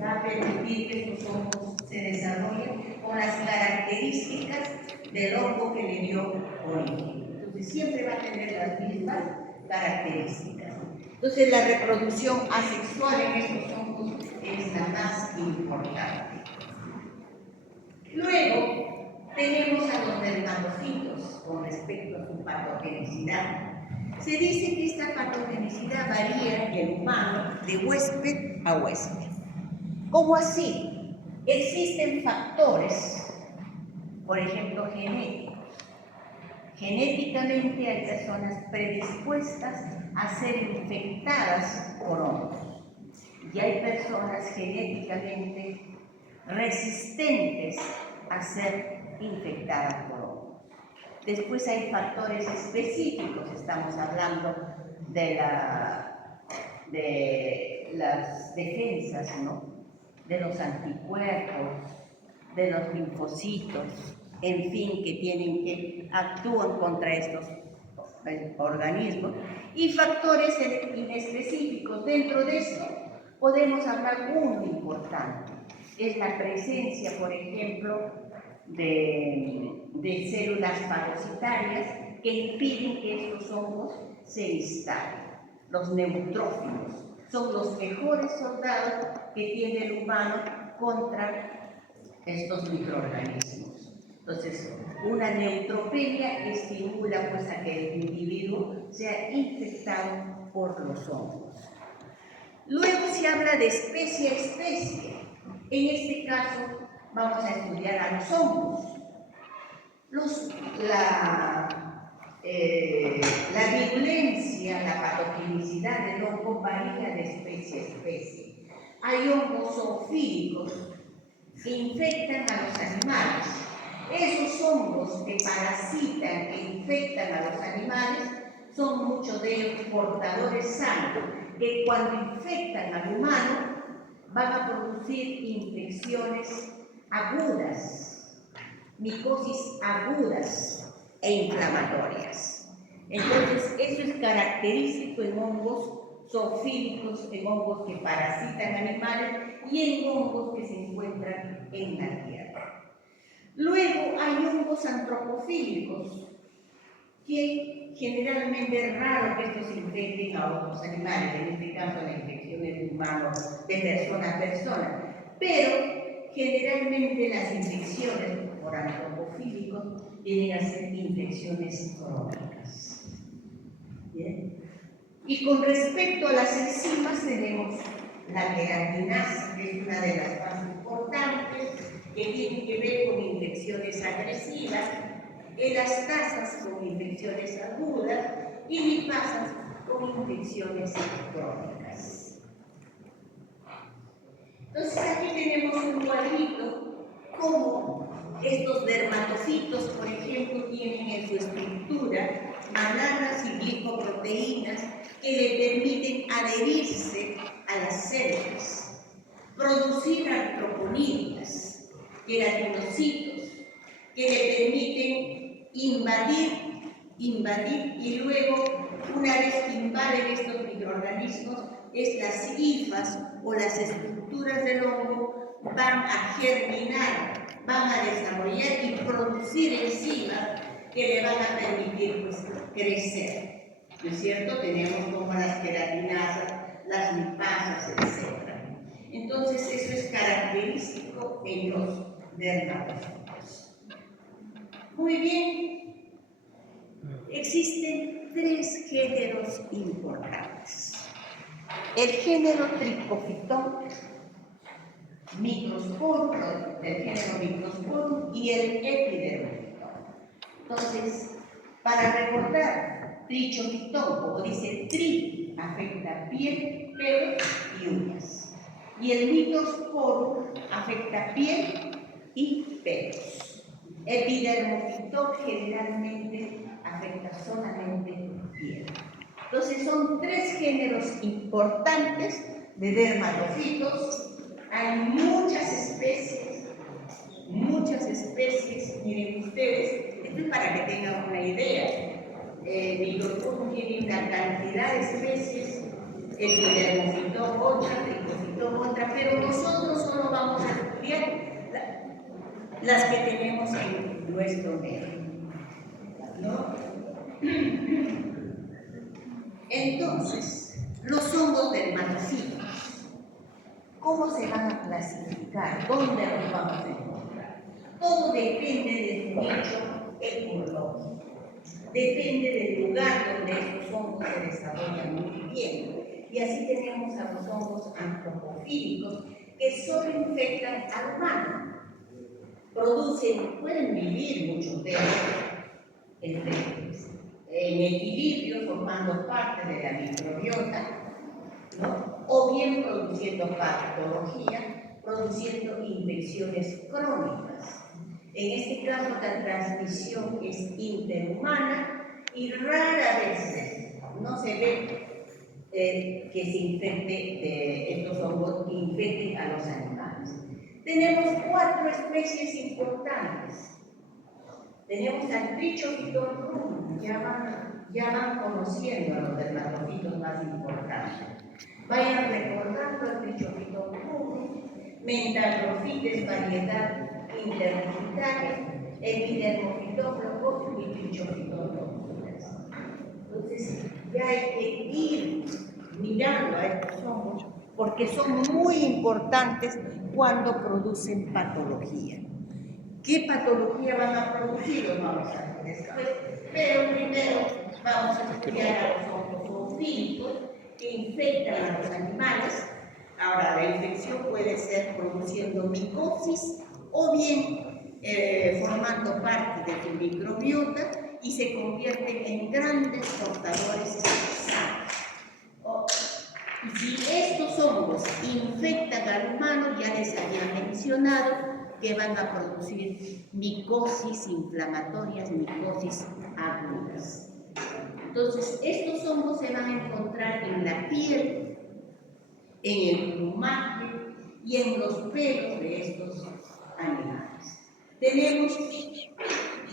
va a permitir que estos hongos se desarrollen con las características del hongo que le dio origen. Entonces, siempre va a tener las mismas características. Entonces, la reproducción asexual en estos hongos es la más importante. Luego, tenemos a los dermatofitos con respecto a su patogenicidad. Se dice que esta patogenicidad varía en el humano de huésped a huésped. ¿Cómo así? Existen factores, por ejemplo, genéticos. Genéticamente hay personas predispuestas a ser infectadas por hongos y hay personas genéticamente resistentes a ser infectadas por hongos. Después hay factores específicos, estamos hablando de las defensas, ¿no? De los anticuerpos, de los linfocitos, en fin, que actúan contra estos organismos y factores inespecíficos. Dentro de esto podemos hablar uno importante, es la presencia, por ejemplo, de células fagocitarias que impiden que estos hongos se instalen. Los neutrófilos son los mejores soldados que tiene el humano contra estos microorganismos. Entonces, una neutropenia estimula pues a que el individuo sea infectado por los hongos. Luego se habla de especie a especie. En este caso vamos a estudiar a los hongos. La virulencia, la patogenicidad del hongo varía de especie a especie. Hay hongos zoofílicos que infectan a los animales. Esos hongos que parasitan, que infectan a los animales, son muchos de ellos portadores sanos, que cuando infectan al humano van a producir infecciones agudas, micosis agudas e inflamatorias. Entonces, eso es característico en hongos zoofílicos, en hongos que parasitan animales y en hongos que se encuentran en la tierra. Luego hay hongos antropofílicos, que generalmente es raro que estos infecten a otros animales, en este caso la infección es de humano, de persona a persona, pero generalmente las infecciones por antropofílicos vienen a ser infecciones crónicas. ¿Bien? Y con respecto a las enzimas tenemos la queratinasa, que es una de las más importantes, que tiene que ver con infecciones agresivas, elastasas con infecciones agudas y lipasas con infecciones crónicas. Entonces aquí tenemos un cuadrito como estos dermatofitos, por ejemplo, tienen en su estructura mananas y glicoproteínas que le permiten adherirse a las células, producir artroponinas, queratinocitos, que le permiten invadir y luego, una vez que invaden estos microorganismos, estas hifas o las estructuras del hongo van a germinar, van a desarrollar y producir enzimas que le van a permitir pues, crecer. ¿No es cierto? Tenemos como las queratinasas, las lipasas, etc. Entonces, eso es característico en los dermatofitos. Muy bien, existen 3 géneros importantes. El género Trichophyton, Microsporum, del género Microsporum, y el Epidermophyton. Entonces, para recordar, Trichophyton, como dice tri, afecta piel, pelo y uñas. Y el Microsporum afecta piel y pelos. Epidermophyton generalmente afecta solamente piel. Entonces son 3 géneros importantes de dermatofitos. Hay muchas especies, miren ustedes, esto es para que tengan una idea. Microsporum tiene una cantidad de especies, Epidermophyton otra, Trichophyton otra, pero nosotros solo vamos a estudiar las que tenemos en nuestro medio, ¿no? Entonces, los hongos dermatofitos, ¿cómo se van a clasificar? ¿Dónde los vamos a encontrar? Todo depende de su nicho ecológico, depende del lugar donde estos hongos se desarrollan muy bien. Y así tenemos a los hongos antropofílicos que solo infectan al humano. Pueden vivir muchos de ellos en equilibrio, formando parte de la microbiota, ¿no? O bien produciendo patología, produciendo infecciones crónicas. En este caso, la transmisión es interhumana y rara vez no se ve que se infecte, estos hongos que infecten a los animales. Tenemos 4 especies importantes. Tenemos al Trichophyton rum, llaman ya van conociendo a los dermatofitos más importantes. Vayan recordando el trichofito puro, Mentalofites, variedad interdigitales, epidermofitoploco y trichofitoploculas. Entonces, ya hay que ir mirando a estos hongos porque son muy importantes cuando producen patología. ¿Qué patología van a producir? Lo vamos a ver después, pero primero vamos a estudiar a los hongos zoofílicos que infectan a los animales. Ahora, la infección puede ser produciendo micosis o bien formando parte de su microbiota y se convierten en grandes portadores de sangre. Y si estos hongos infectan al humano, ya les había mencionado que van a producir micosis inflamatorias, micosis agudas. Entonces, estos hongos se van a encontrar en la piel, en el plumaje y en los pelos de estos animales. Tenemos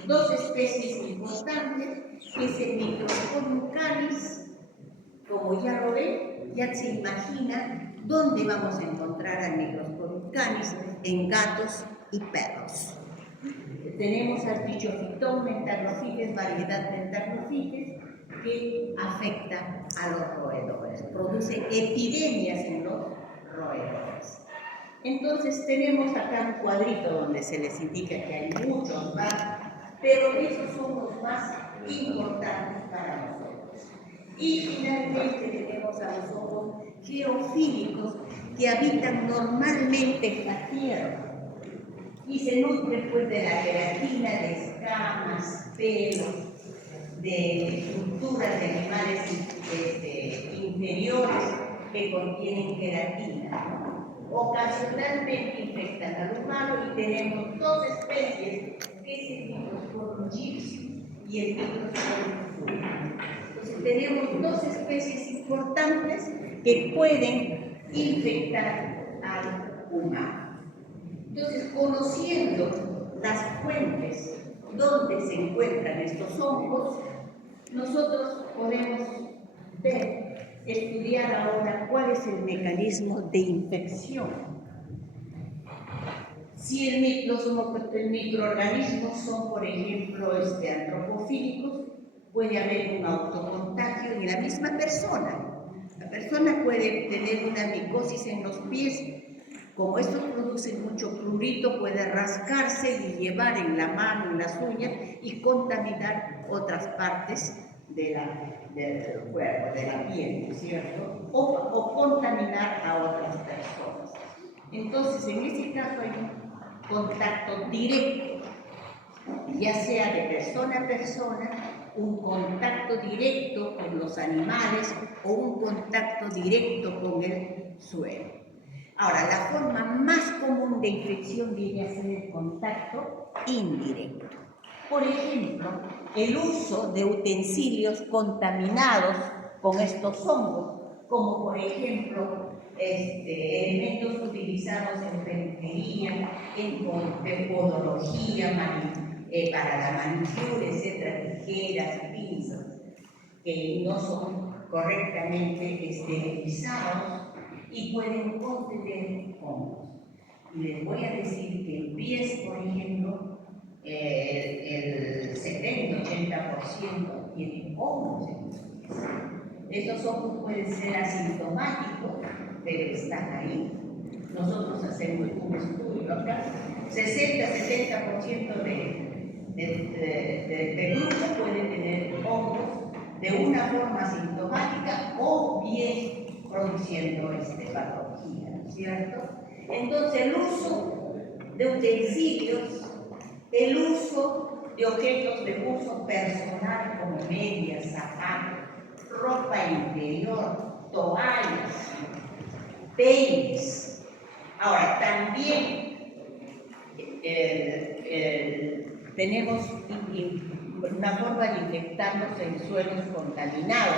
dos especies importantes, que es el Microsporium canis. Como ya lo ven, ya se imagina dónde vamos a encontrar al Microsporium canis, en gatos y perros. Tenemos al Trichophyton mentagnofites, variedad mentagnofites, que afecta a los roedores, produce epidemias en los roedores. Entonces tenemos acá un cuadrito donde se les indica que hay muchos más, pero esos son los más importantes para nosotros. Y finalmente tenemos a los hongos geofílicos que habitan normalmente en la tierra y se nutren pues de la queratina, de escamas, pelos, de estructuras de animales inferiores que contienen queratina. Ocasionalmente infectan al humano y tenemos dos especies, que es el Microsporium gypsum y el Microsporium fulvum. Entonces tenemos dos especies importantes que pueden infectar al humano. Entonces, conociendo las fuentes donde se encuentran estos hongos, nosotros podemos estudiar ahora cuál es el mecanismo de infección. Si los microorganismos son, por ejemplo, antropofílicos, puede haber un autocontagio en la misma persona. La persona puede tener una micosis en los pies. Como estos producen mucho prurito, puede rascarse y llevar en la mano, en las uñas, y contaminar otras partes del cuerpo, de la piel, ¿cierto? O contaminar a otras personas. Entonces, en este caso hay un contacto directo, ya sea de persona a persona, un contacto directo con los animales o un contacto directo con el suelo. Ahora, la forma más común de infección viene a ser el contacto indirecto. Por ejemplo, el uso de utensilios contaminados con estos hongos, como por ejemplo elementos utilizados en peluquería, en podología, para la manicura, etcétera, tijeras, pinzas, que no son correctamente esterilizados y pueden contener hongos. Y les voy a decir que en pies, por ejemplo, el 70-80% tienen hongos en los pies. Estos hongos pueden ser asintomáticos, pero están ahí. Nosotros hacemos un estudio acá, 60-70% del grupo puede tener hongos de una forma asintomática o bien produciendo patología, ¿no es cierto? Entonces, el uso de utensilios, el uso de objetos de uso personal como medias, zapatos, ropa interior, toallas, peines. Ahora, también tenemos una forma de infectarnos en suelos contaminados,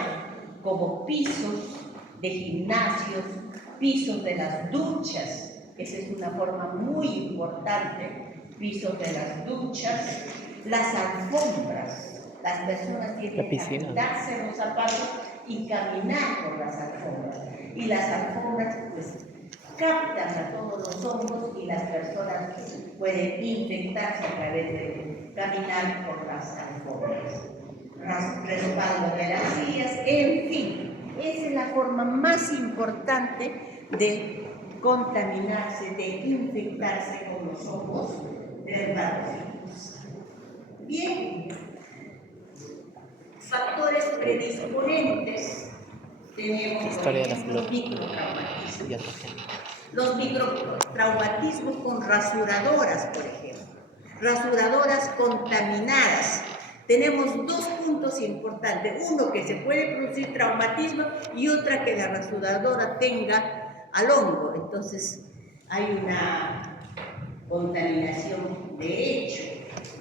como pisos de gimnasios, pisos de las duchas. Esa es una forma muy importante, pisos de las duchas, las alfombras Las personas La tienen que piscina. quitarse los zapatos y caminar por las alfombras. Y las alfombras, pues, captan a todos los hongos y las personas pueden infectarse a través de caminar por las alfombras. Respaldo de las sillas, en fin, esa es la forma más importante de contaminarse, de infectarse con los hongos dermatológicos. Bien, factores predisponentes tenemos Historia de la salud. los microtraumatismos. Y otros temas. Los microtraumatismos con rasuradoras, por ejemplo, rasuradoras contaminadas. Tenemos dos puntos importantes, uno que se puede producir traumatismo y otra que la rasuradora tenga al hongo. Entonces hay una contaminación de hecho,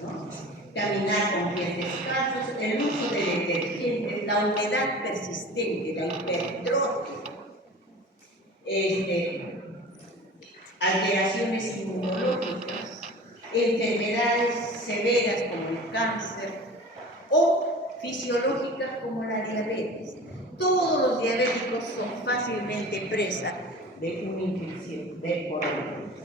¿no? Caminar con pies descalzos, el uso de detergentes, la humedad persistente, la hipertrofia, alteraciones inmunológicas, enfermedades severas como el cáncer o fisiológicas como la diabetes. Todos los diabéticos son fácilmente presa de una infección del coronavirus.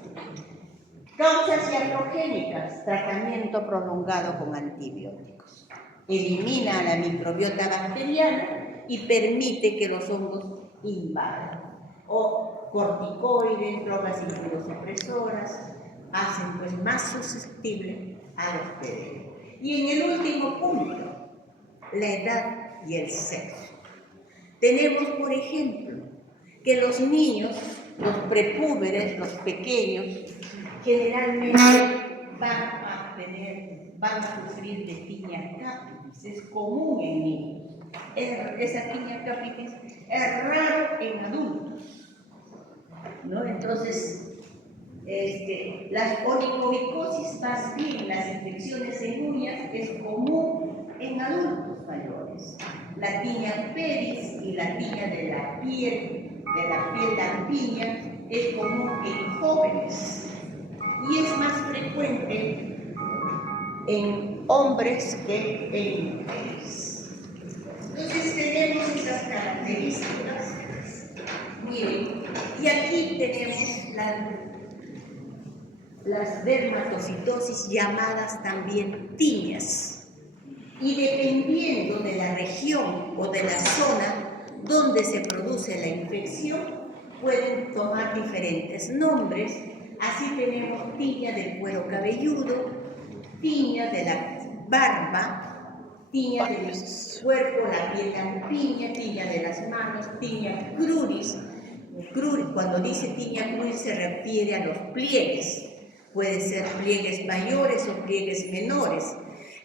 Causas iatrogénicas, tratamiento prolongado con antibióticos. Elimina la microbiota bacteriana y permite que los hongos invadan. O corticoides, drogas inmunosupresoras, hacen pues más susceptible a los TDD. Y en el último punto, la edad y el sexo. Tenemos, por ejemplo, que los niños, los prepúberes, los pequeños, generalmente van a sufrir de tinea capitis, es común en niños. Esa tinea capitis es raro en adultos, ¿no? Entonces, las onicomicosis, más bien las infecciones en uñas, es común en adultos mayores. La tinea pedis y la tinea de la piel lampiña es común en jóvenes y es más frecuente en hombres que en mujeres. Entonces tenemos esas características. Miren, y aquí tenemos las dermatocitosis llamadas también tiñas. Y dependiendo de la región o de la zona donde se produce la infección, pueden tomar diferentes nombres. Así tenemos tiña del cuero cabelludo, tiña de la barba, tiña del cuerpo, la piel lampiña, tiña de las manos, tiña cruris. Cuando dice tiña cruris se refiere a los pliegues. Pueden ser pliegues mayores o pliegues menores.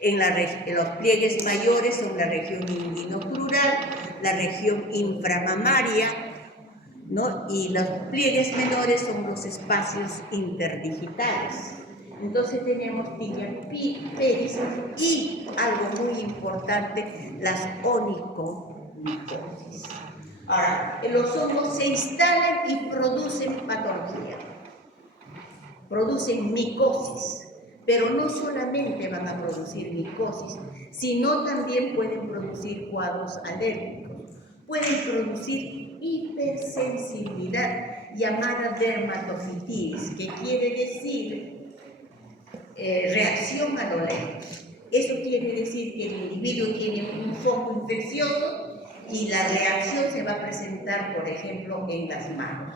Los pliegues mayores son la región inguinocrural, la región inframamaria, ¿no? Y los pliegues menores son los espacios interdigitales. Entonces tenemos tinea pedis y algo muy importante, las onicomicosis. Ahora, los hongos se instalan y producen patología, producen micosis, pero no solamente van a producir micosis, sino también pueden producir cuadros alérgicos, pueden producir hipersensibilidad llamada dermatofititis, que quiere decir reacción a lo alérgico. Eso quiere decir que el individuo tiene un foco infeccioso y la reacción se va a presentar, por ejemplo, en las manos.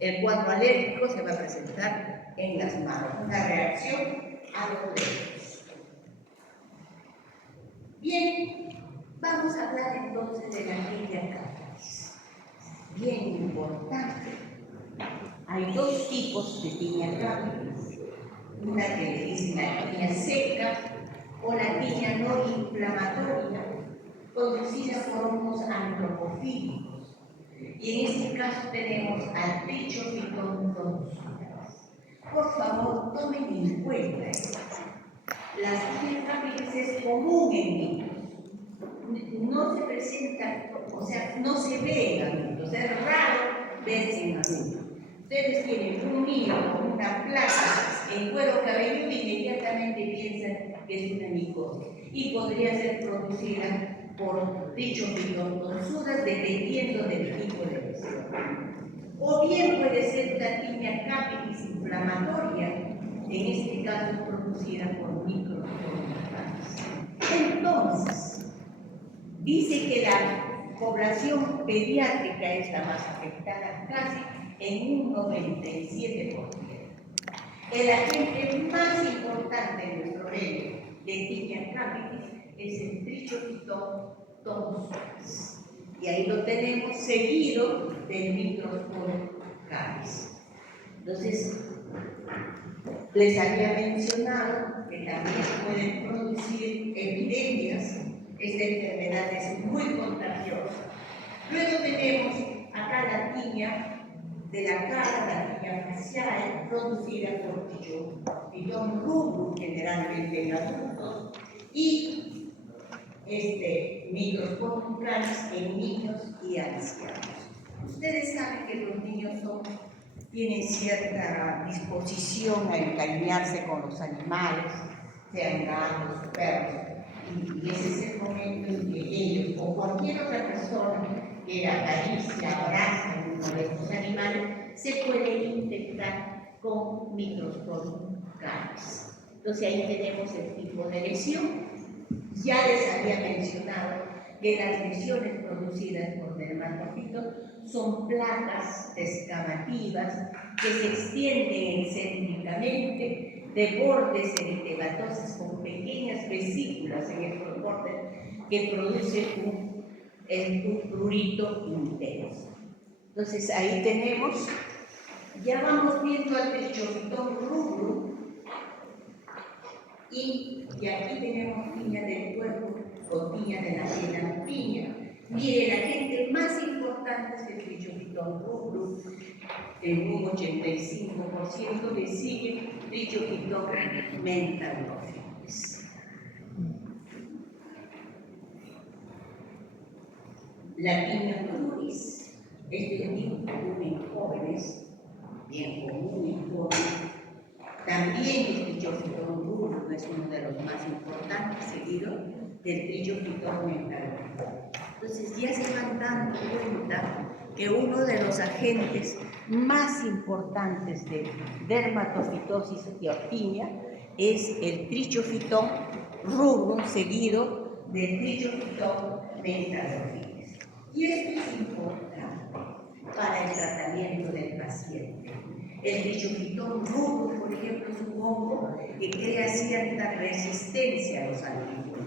El cuadro alérgico se va a presentar en las manos, una reacción a los alérgicos. Bien, vamos a hablar entonces de la tinea capitis. Bien importante. Hay dos tipos de tinea capitis. Una que le dicen la tinea seca o la tinea no inflamatoria, producida por hongos antropofílicos. Y en este caso tenemos al Trichophyton tonsuras. Por favor, tomen en cuenta esto. Las tinea capitis es común en niños. No se presenta, o sea, no se ve en adultos. Es raro verse en adultos. Ustedes tienen un niño con una placa en cuero cabelludo y inmediatamente piensan que es una micosis, y podría ser producida por trichofitosas dependiendo del tipo de lesión. O bien puede ser una tinea capitis inflamatoria, en este caso producida por microorganismos. Entonces, dice que la población pediátrica es la más afectada, casi en un 97%. El agente más importante en nuestro medio de tinea capitis es el Trichofiton-toxoides. Y ahí lo tenemos seguido del Microsporum caris. Entonces, les había mencionado que también pueden producir epidemias. Esta enfermedad es muy contagiosa. Luego tenemos acá la tinea de la cara, la tinea facial, producida por Trichofiton rubrum, generalmente en adultos, y Microsporum caris en niños y ancianos. Ustedes saben que los niños tienen cierta disposición a encariñarse con los animales, sean gatos, perros, y ese es el momento en que ellos o cualquier otra persona que acaricia, abraza uno de estos animales, se puede infectar con Microsporum caris. Entonces ahí tenemos el tipo de lesión. Ya les había mencionado que las lesiones producidas por dermatofitos son placas descamativas que se extienden excéntricamente de bordes eritematosos con pequeñas vesículas en estos bordes que producen un prurito intenso. Entonces ahí tenemos, ya vamos viendo al Trichofiton rubrum. Y aquí tenemos piña del cuerpo o piña de la piel piña. Mire, el agente más importante es el Trichofiton rubrum, en un 85%, le sigue Trichofiton mentanophilus. La piña cruris es bien común en jóvenes, bien común en jóvenes. También el Trichofiton rubrum es uno de los más importantes, seguido del Trichofiton mentanophilus. Entonces ya se van dando cuenta que uno de los agentes más importantes de dermatofitosis y ortiña es el Trichofiton rubrum, seguido del Trichofiton mentanophilus. Y esto es importante para el tratamiento del paciente. El Trichofiton rubrum, por ejemplo, es un hongo que crea cierta resistencia a los antibióticos.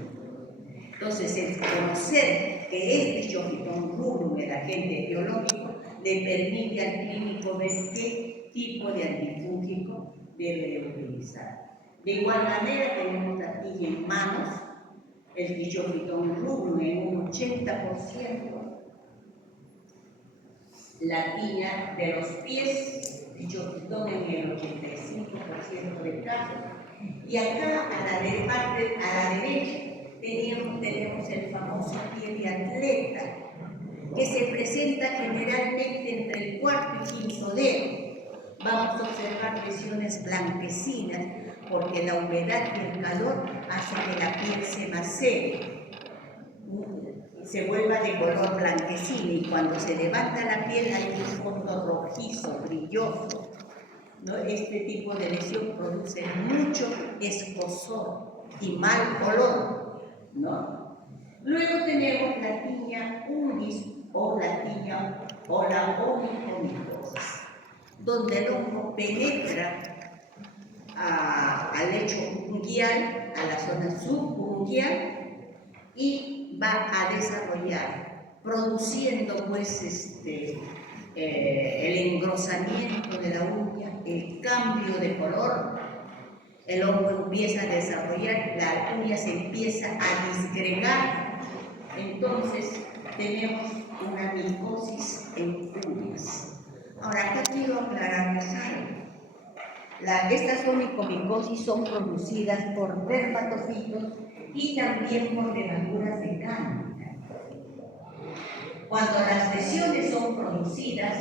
Entonces, el conocer que es Trichofiton rubrum el agente biológico le permite al clínico ver qué tipo de antifúngico debe utilizar. De igual manera, tenemos la tinea en manos, el Trichofiton rubrum en un 80%, la tinea de los pies, Trichofiton en el 85% del caso, y acá a la derecha tenemos el famoso pie de atleta, que se presenta generalmente entre el cuarto y quinto dedo. Vamos a observar lesiones blanquecinas porque la humedad y el calor hacen que la piel se macere, se vuelva de color blanquecino, y cuando se levanta la piel hay un fondo rojizo, brilloso, ¿no? Este tipo de lesión produce mucho escozor y mal olor, ¿no? Luego tenemos la tinea ungis o la tinea o la onicomicosis, donde el hongo penetra al lecho unguial, a la zona subunguial, y va a desarrollar, produciendo pues el engrosamiento de la uña, el cambio de color. El hongo empieza a desarrollar, la uña se empieza a disgregar, entonces tenemos una micosis en uñas. Ahora, acá quiero aclararles algo. Estas onicomicosis son producidas por dermatofitos y también por levaduras de cándida. Cuando las lesiones son producidas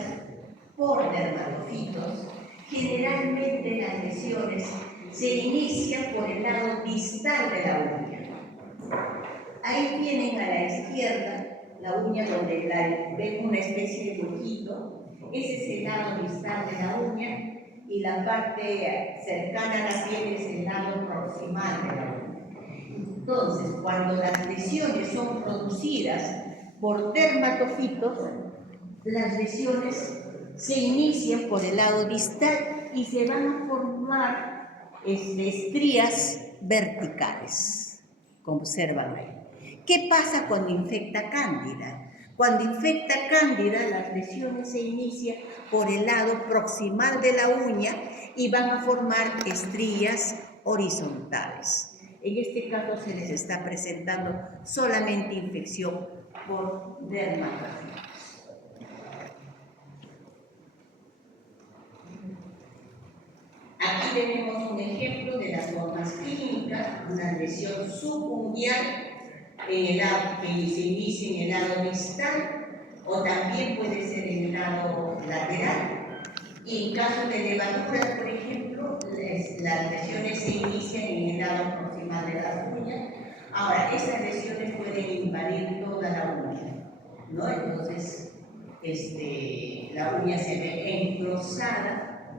por dermatofitos, generalmente las lesiones se inicia por el lado distal de la uña. Ahí tienen a la izquierda la uña donde ven una especie de huequito. Ese es el lado distal de la uña y la parte cercana a la piel es el lado proximal de la uña. Entonces, cuando las lesiones son producidas por dermatofitos, las lesiones se inician por el lado distal y se van a formar estrías verticales. Observan ahí. ¿Qué pasa cuando infecta cándida? Cuando infecta cándida, las lesiones se inician por el lado proximal de la uña y van a formar estrías horizontales. En este caso se les está presentando solamente infección por dermatofitos. Aquí tenemos un ejemplo de las formas clínicas, una lesión subunguial que se inicia en el lado distal o también puede ser en el lado lateral. Y en caso de levaduras, por ejemplo, las lesiones se inician en el lado proximal de las uñas. Ahora, esas lesiones pueden invadir toda la uña, ¿no? Entonces, la uña se ve engrosada,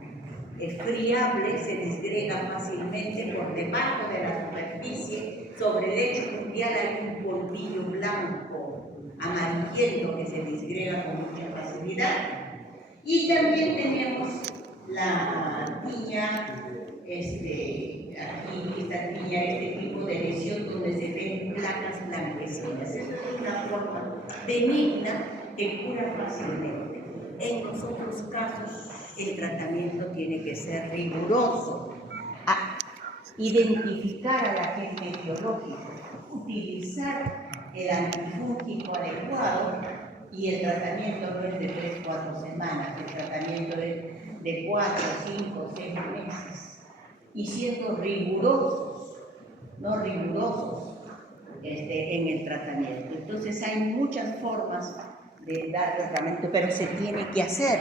es friable, se disgrega fácilmente por debajo de la superficie. Sobre el lecho mundial hay un polvillo blanco, amarillento, que se disgrega con mucha facilidad. Y también tenemos la tiña, aquí esta tiña, este tipo de lesión donde se ven placas blanquecinas. Esta es una forma benigna que cura fácilmente. En los otros casos, el tratamiento tiene que ser riguroso, identificar al agente etiológico, utilizar el antifúngico adecuado y el tratamiento no es de 3-4 semanas, el tratamiento es de 4, 5, 6 meses y siendo rigurosos, no rigurosos en el tratamiento. Entonces hay muchas formas de dar tratamiento, pero se tiene que hacer.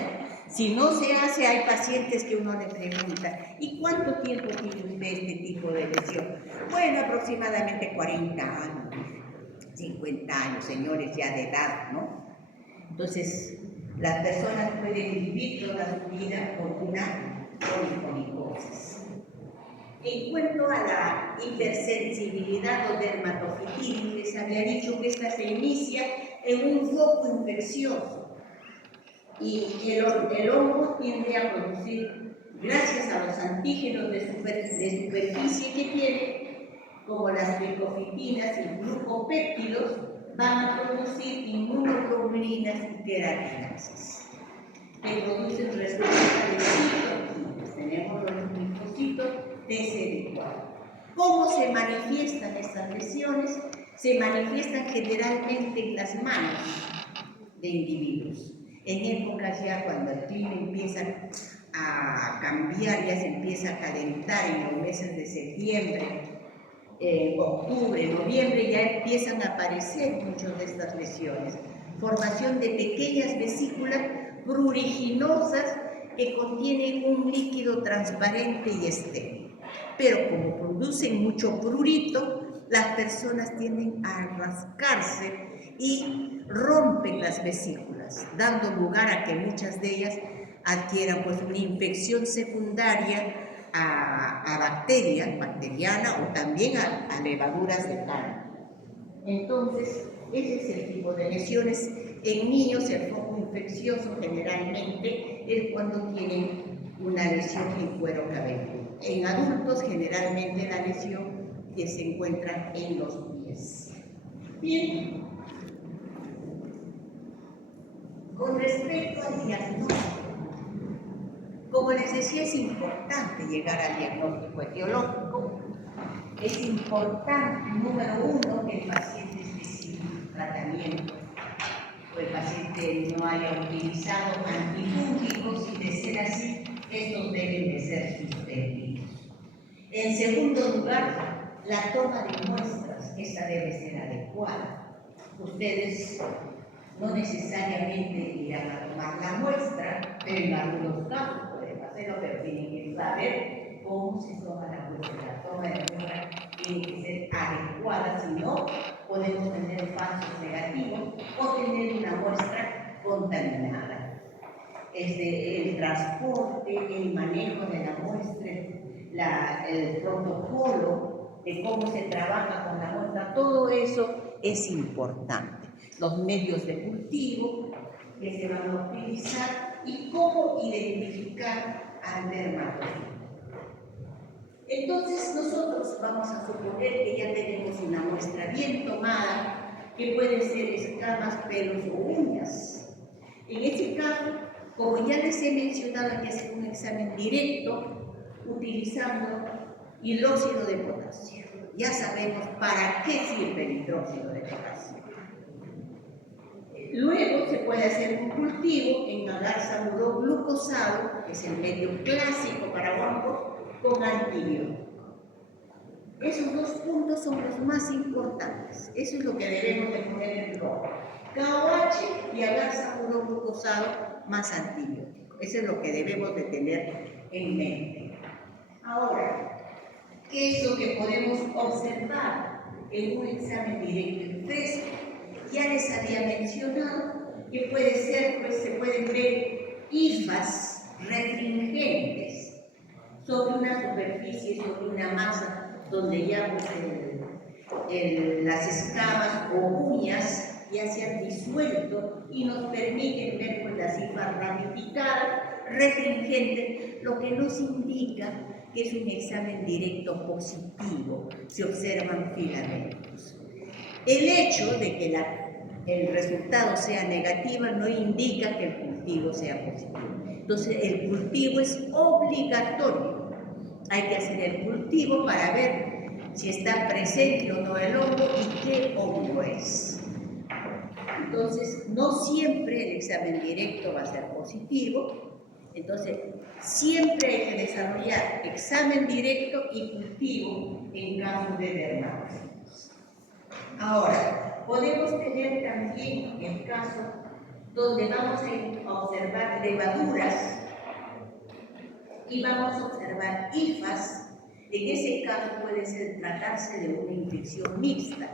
Si no se hace, hay pacientes que uno le pregunta, ¿y cuánto tiempo tiene usted este tipo de lesión? Bueno, aproximadamente 40 años, 50 años, señores ya de edad, ¿no? Entonces, las personas pueden vivir toda su vida con una onicomicosis. En cuanto a la hipersensibilidad o dermatofititis, les había dicho que esta se inicia en un foco infeccioso. Y el hongo tiende a producir, gracias a los antígenos de superficie que tiene, como las tricofitinas y glucopéptidos, van a producir inmunoglobulinas y queratinasas, que producen respuesta del ciclo. Tenemos los linfocitos TCD4. ¿Cómo se manifiestan estas lesiones? Se manifiestan generalmente en las manos de individuos. En épocas ya cuando el clima empieza a cambiar, ya se empieza a calentar en los meses de septiembre, octubre, noviembre, ya empiezan a aparecer muchas de estas lesiones. Formación de pequeñas vesículas pruriginosas que contienen un líquido transparente y estéril. Pero como producen mucho prurito, las personas tienden a rascarse y rompen las vesículas, dando lugar a que muchas de ellas adquieran pues una infección secundaria a bacterias, bacteriana o también a levaduras de carne. Entonces, ese es el tipo de lesiones. En niños el foco infeccioso generalmente es cuando tienen una lesión en cuero cabelludo. En adultos generalmente la lesión que se encuentra en los pies. Bien. Con respecto al diagnóstico, como les decía, es importante llegar al diagnóstico etiológico. Es importante, número uno, que el paciente reciba tratamiento, o el paciente no haya utilizado antifúngicos, y de ser así, estos deben de ser suspendidos. En segundo lugar, la toma de muestras, esta debe ser adecuada. Ustedes no necesariamente irán a tomar la muestra, pero en algunos casos pueden hacerlo, pero tienen que saber cómo se toma la muestra. La toma de muestra tiene que ser adecuada, si no, podemos tener falsos negativos o tener una muestra contaminada. El transporte, el manejo de la muestra, el protocolo de cómo se trabaja con la muestra, todo eso es importante. Los medios de cultivo que se van a utilizar y cómo identificar al dermatólogo. Entonces nosotros vamos a suponer que ya tenemos una muestra bien tomada, que pueden ser escamas, pelos o uñas. En este caso, como ya les he mencionado, hay que hacer un examen directo utilizando hidróxido de potasio. Ya sabemos para qué sirve el hidróxido de potasio. Luego se puede hacer un cultivo en agar-samuró glucosado, que es el medio clásico para hongos, con antibiótico. Esos dos puntos son los más importantes. Eso es lo que debemos de poner en rojo. KOH y agar-samuró glucosado más antibiótico. Eso es lo que debemos de tener en mente. Ahora, ¿qué es lo que podemos observar en un examen directo en fresco? Ya les había mencionado que puede ser, pues se pueden ver hifas refringentes sobre una superficie, sobre una masa, donde ya pues, las escamas o uñas ya se han disuelto y nos permiten ver pues, las hifas ramificadas, refringentes, lo que nos indica que es un examen directo positivo, se observan filamentos. El hecho de que el resultado sea negativo no indica que el cultivo sea positivo. Entonces, el cultivo es obligatorio. Hay que hacer el cultivo para ver si está presente o no el hongo y qué hongo es. Entonces, no siempre el examen directo va a ser positivo. Entonces, siempre hay que desarrollar examen directo y cultivo en caso de dermatitis. Ahora, podemos tener también el caso donde vamos a observar levaduras y vamos a observar hifas. En ese caso puede tratarse de una infección mixta,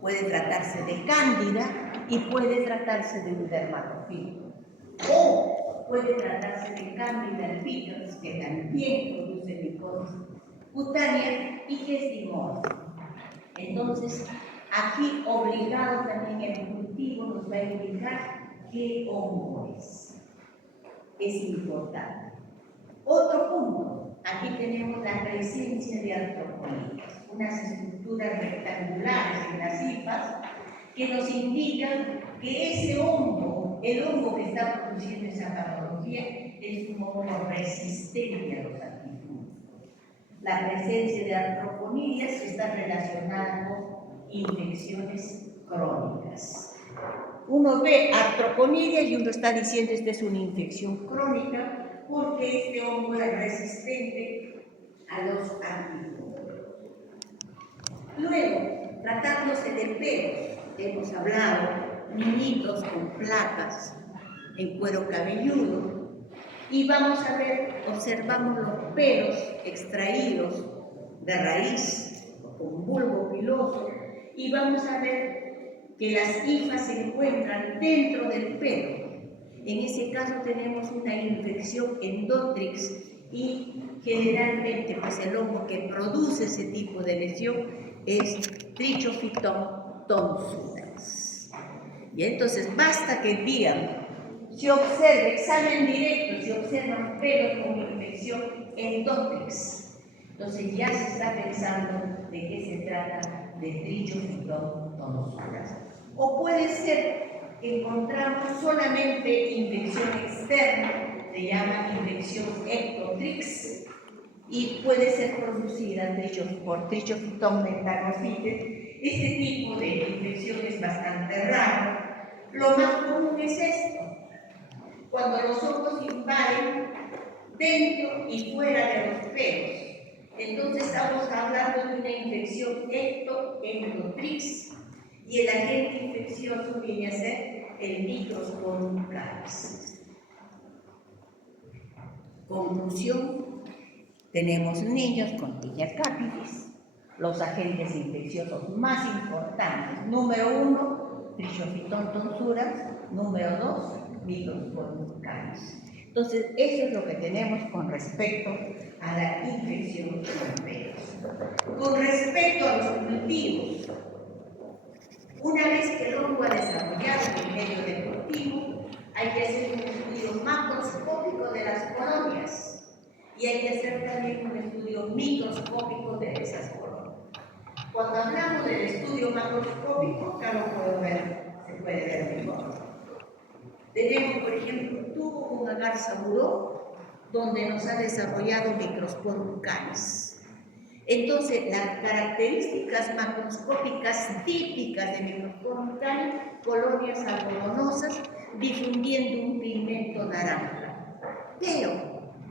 puede tratarse de cándida y puede tratarse de un dermatofilo. O puede tratarse de cándida albicans, que también produce micosis cutánea y que es dimórfica. Entonces, aquí obligado también el cultivo nos va a indicar qué hongo es. Es importante. Otro punto, aquí tenemos la presencia de artroponitas, unas estructuras rectangulares en las hifas que nos indican que ese hongo, el hongo que está produciendo esa patología, es un hongo resistente a los antifungos. La presencia de artroponias está relacionada con infecciones crónicas. Uno ve artroponias y uno está diciendo esta es una infección crónica porque este hongo es resistente a los antifungos. Luego, tratándose de pelos, hemos hablado, niñitos con placas en cuero cabelludo, y vamos a ver, observamos los pelos extraídos de raíz con bulbo piloso, y vamos a ver que las hifas se encuentran dentro del pelo. En ese caso tenemos una infección endótrix y generalmente pues, el hongo que produce ese tipo de lesión es Trichophyton tonsudas. Y entonces basta que digan, se observa examen directo, se observan pelos con infección endótrix. Entonces ya se está pensando de qué se trata de Trichophyton tonsudas. O puede ser que encontramos solamente infección externa, se llama infección ectotrix, y puede ser producida por Trichophyton metanofites. Este tipo de infección es bastante raro. Lo más común es esto, cuando los hongos invaden dentro y fuera de los pelos. Entonces estamos hablando de una infección ectotrix y el agente infeccioso viene a ser el Microsporum caris. Conclusión, Tenemos niños con Pichia capitis, los agentes infecciosos más importantes. Número 1, Trichophyton tonsuras. Número 2, Microsporum canis. Entonces, eso es lo que tenemos con respecto a la infección por virus. Con respecto a los cultivos, una vez que el hongo ha desarrollado el medio deportivo, hay que hacer un estudio macroscópico de las colonias y hay que hacer también un estudio microscópico de esas colonias. Cuando hablamos del estudio macroscópico, acá lo se puede ver mejor. Tenemos, por ejemplo, tuvo un agar saburó donde nos ha desarrollado Microsporum canis. Entonces, las características macroscópicas típicas de Microsporum canis, colonias algodonosas difundiendo un pigmento naranja. Pero,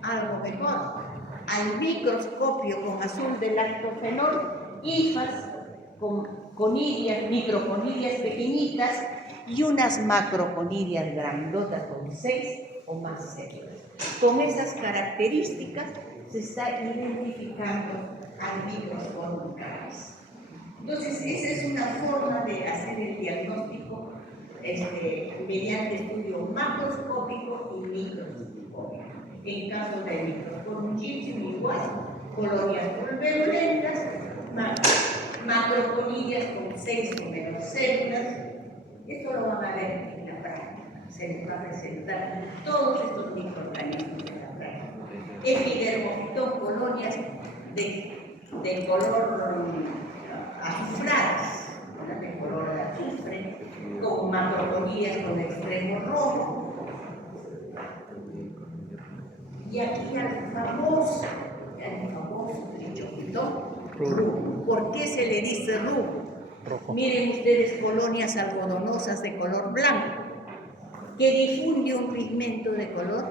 algo mejor, al microscopio con azul de lactofenol, hifas con conidias, microconidias pequeñitas y unas macroconidias grandotas con 6 o más células. Con esas características se está identificando al Microsporum canis. Entonces, esa es una forma de hacer el diagnóstico mediante estudio macroscópico y microscópico. En caso del Microsporum gypsum, igual, colonias pulverulentas, macroconidias con 6 o menos células. Esto lo van a ver en la práctica. Se les va a presentar todos estos microorganismos en la práctica. Epidermophyton, colonias de color azufradas, de color azufre, con macroconidias con extremo rojo. Y aquí al famoso Trichophyton rubro. ¿Por qué se le dice rubro? Miren ustedes colonias algodonosas de color blanco que difunde un pigmento de color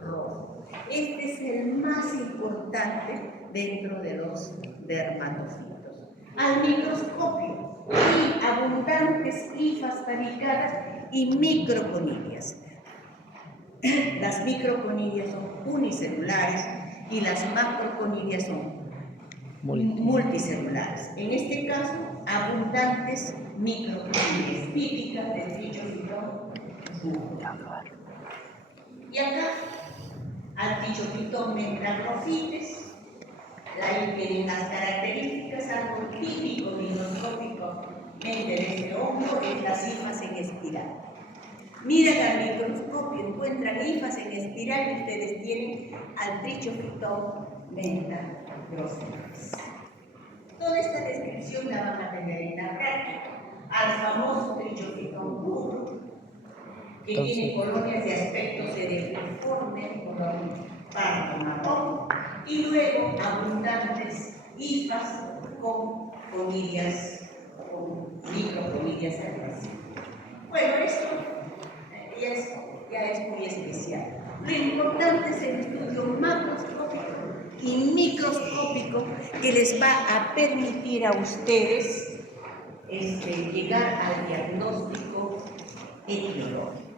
rojo. Este es el más importante dentro de los dermatocitos. Al microscopio, y abundantes hifas tabicadas y microconidias. Las microconidias son unicelulares y las macroconidias son multicelulares. En este caso, abundantes microconidias típicas del Trichophyton rubro. Y acá, al Trichophyton mentagrophytes, ahí tienen las características, algo típico microscópicamente de este hongo, es las hifas en espiral. Miran al microscopio, encuentran hifas en espiral y ustedes tienen al Trichophyton mentagrophytes. Toda esta descripción la van a tener en la práctica. Al famoso Trichophyton rubro, que tiene colonias de aspecto cerebriforme, color pardo marrón, y luego abundantes hifas con conidias, con microconidias adhesivas. Bueno, esto ya es muy especial. Lo importante es el estudio macroscópico y microscópico que les va a permitir a ustedes llegar al diagnóstico etiológico.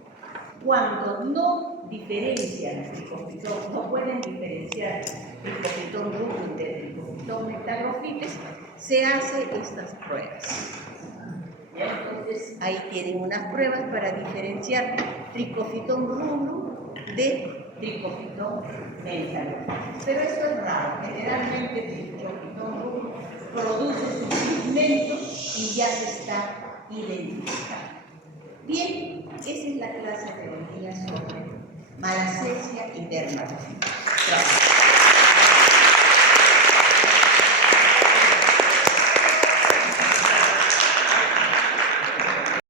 Cuando no diferencian Trichophyton, no pueden diferenciar Trichophyton rubro de Trichophyton mentagrophytes, se hacen estas pruebas. Entonces, ahí tienen unas pruebas para diferenciar Trichophyton rubro de Trichophyton mentagrophytes. Pero esto es raro. Generalmente Trichophyton rubro produce sus pigmentos y ya se está identificando. Bien, esa es la clase de hoy día sobre malacesia y dermatofilia. Gracias.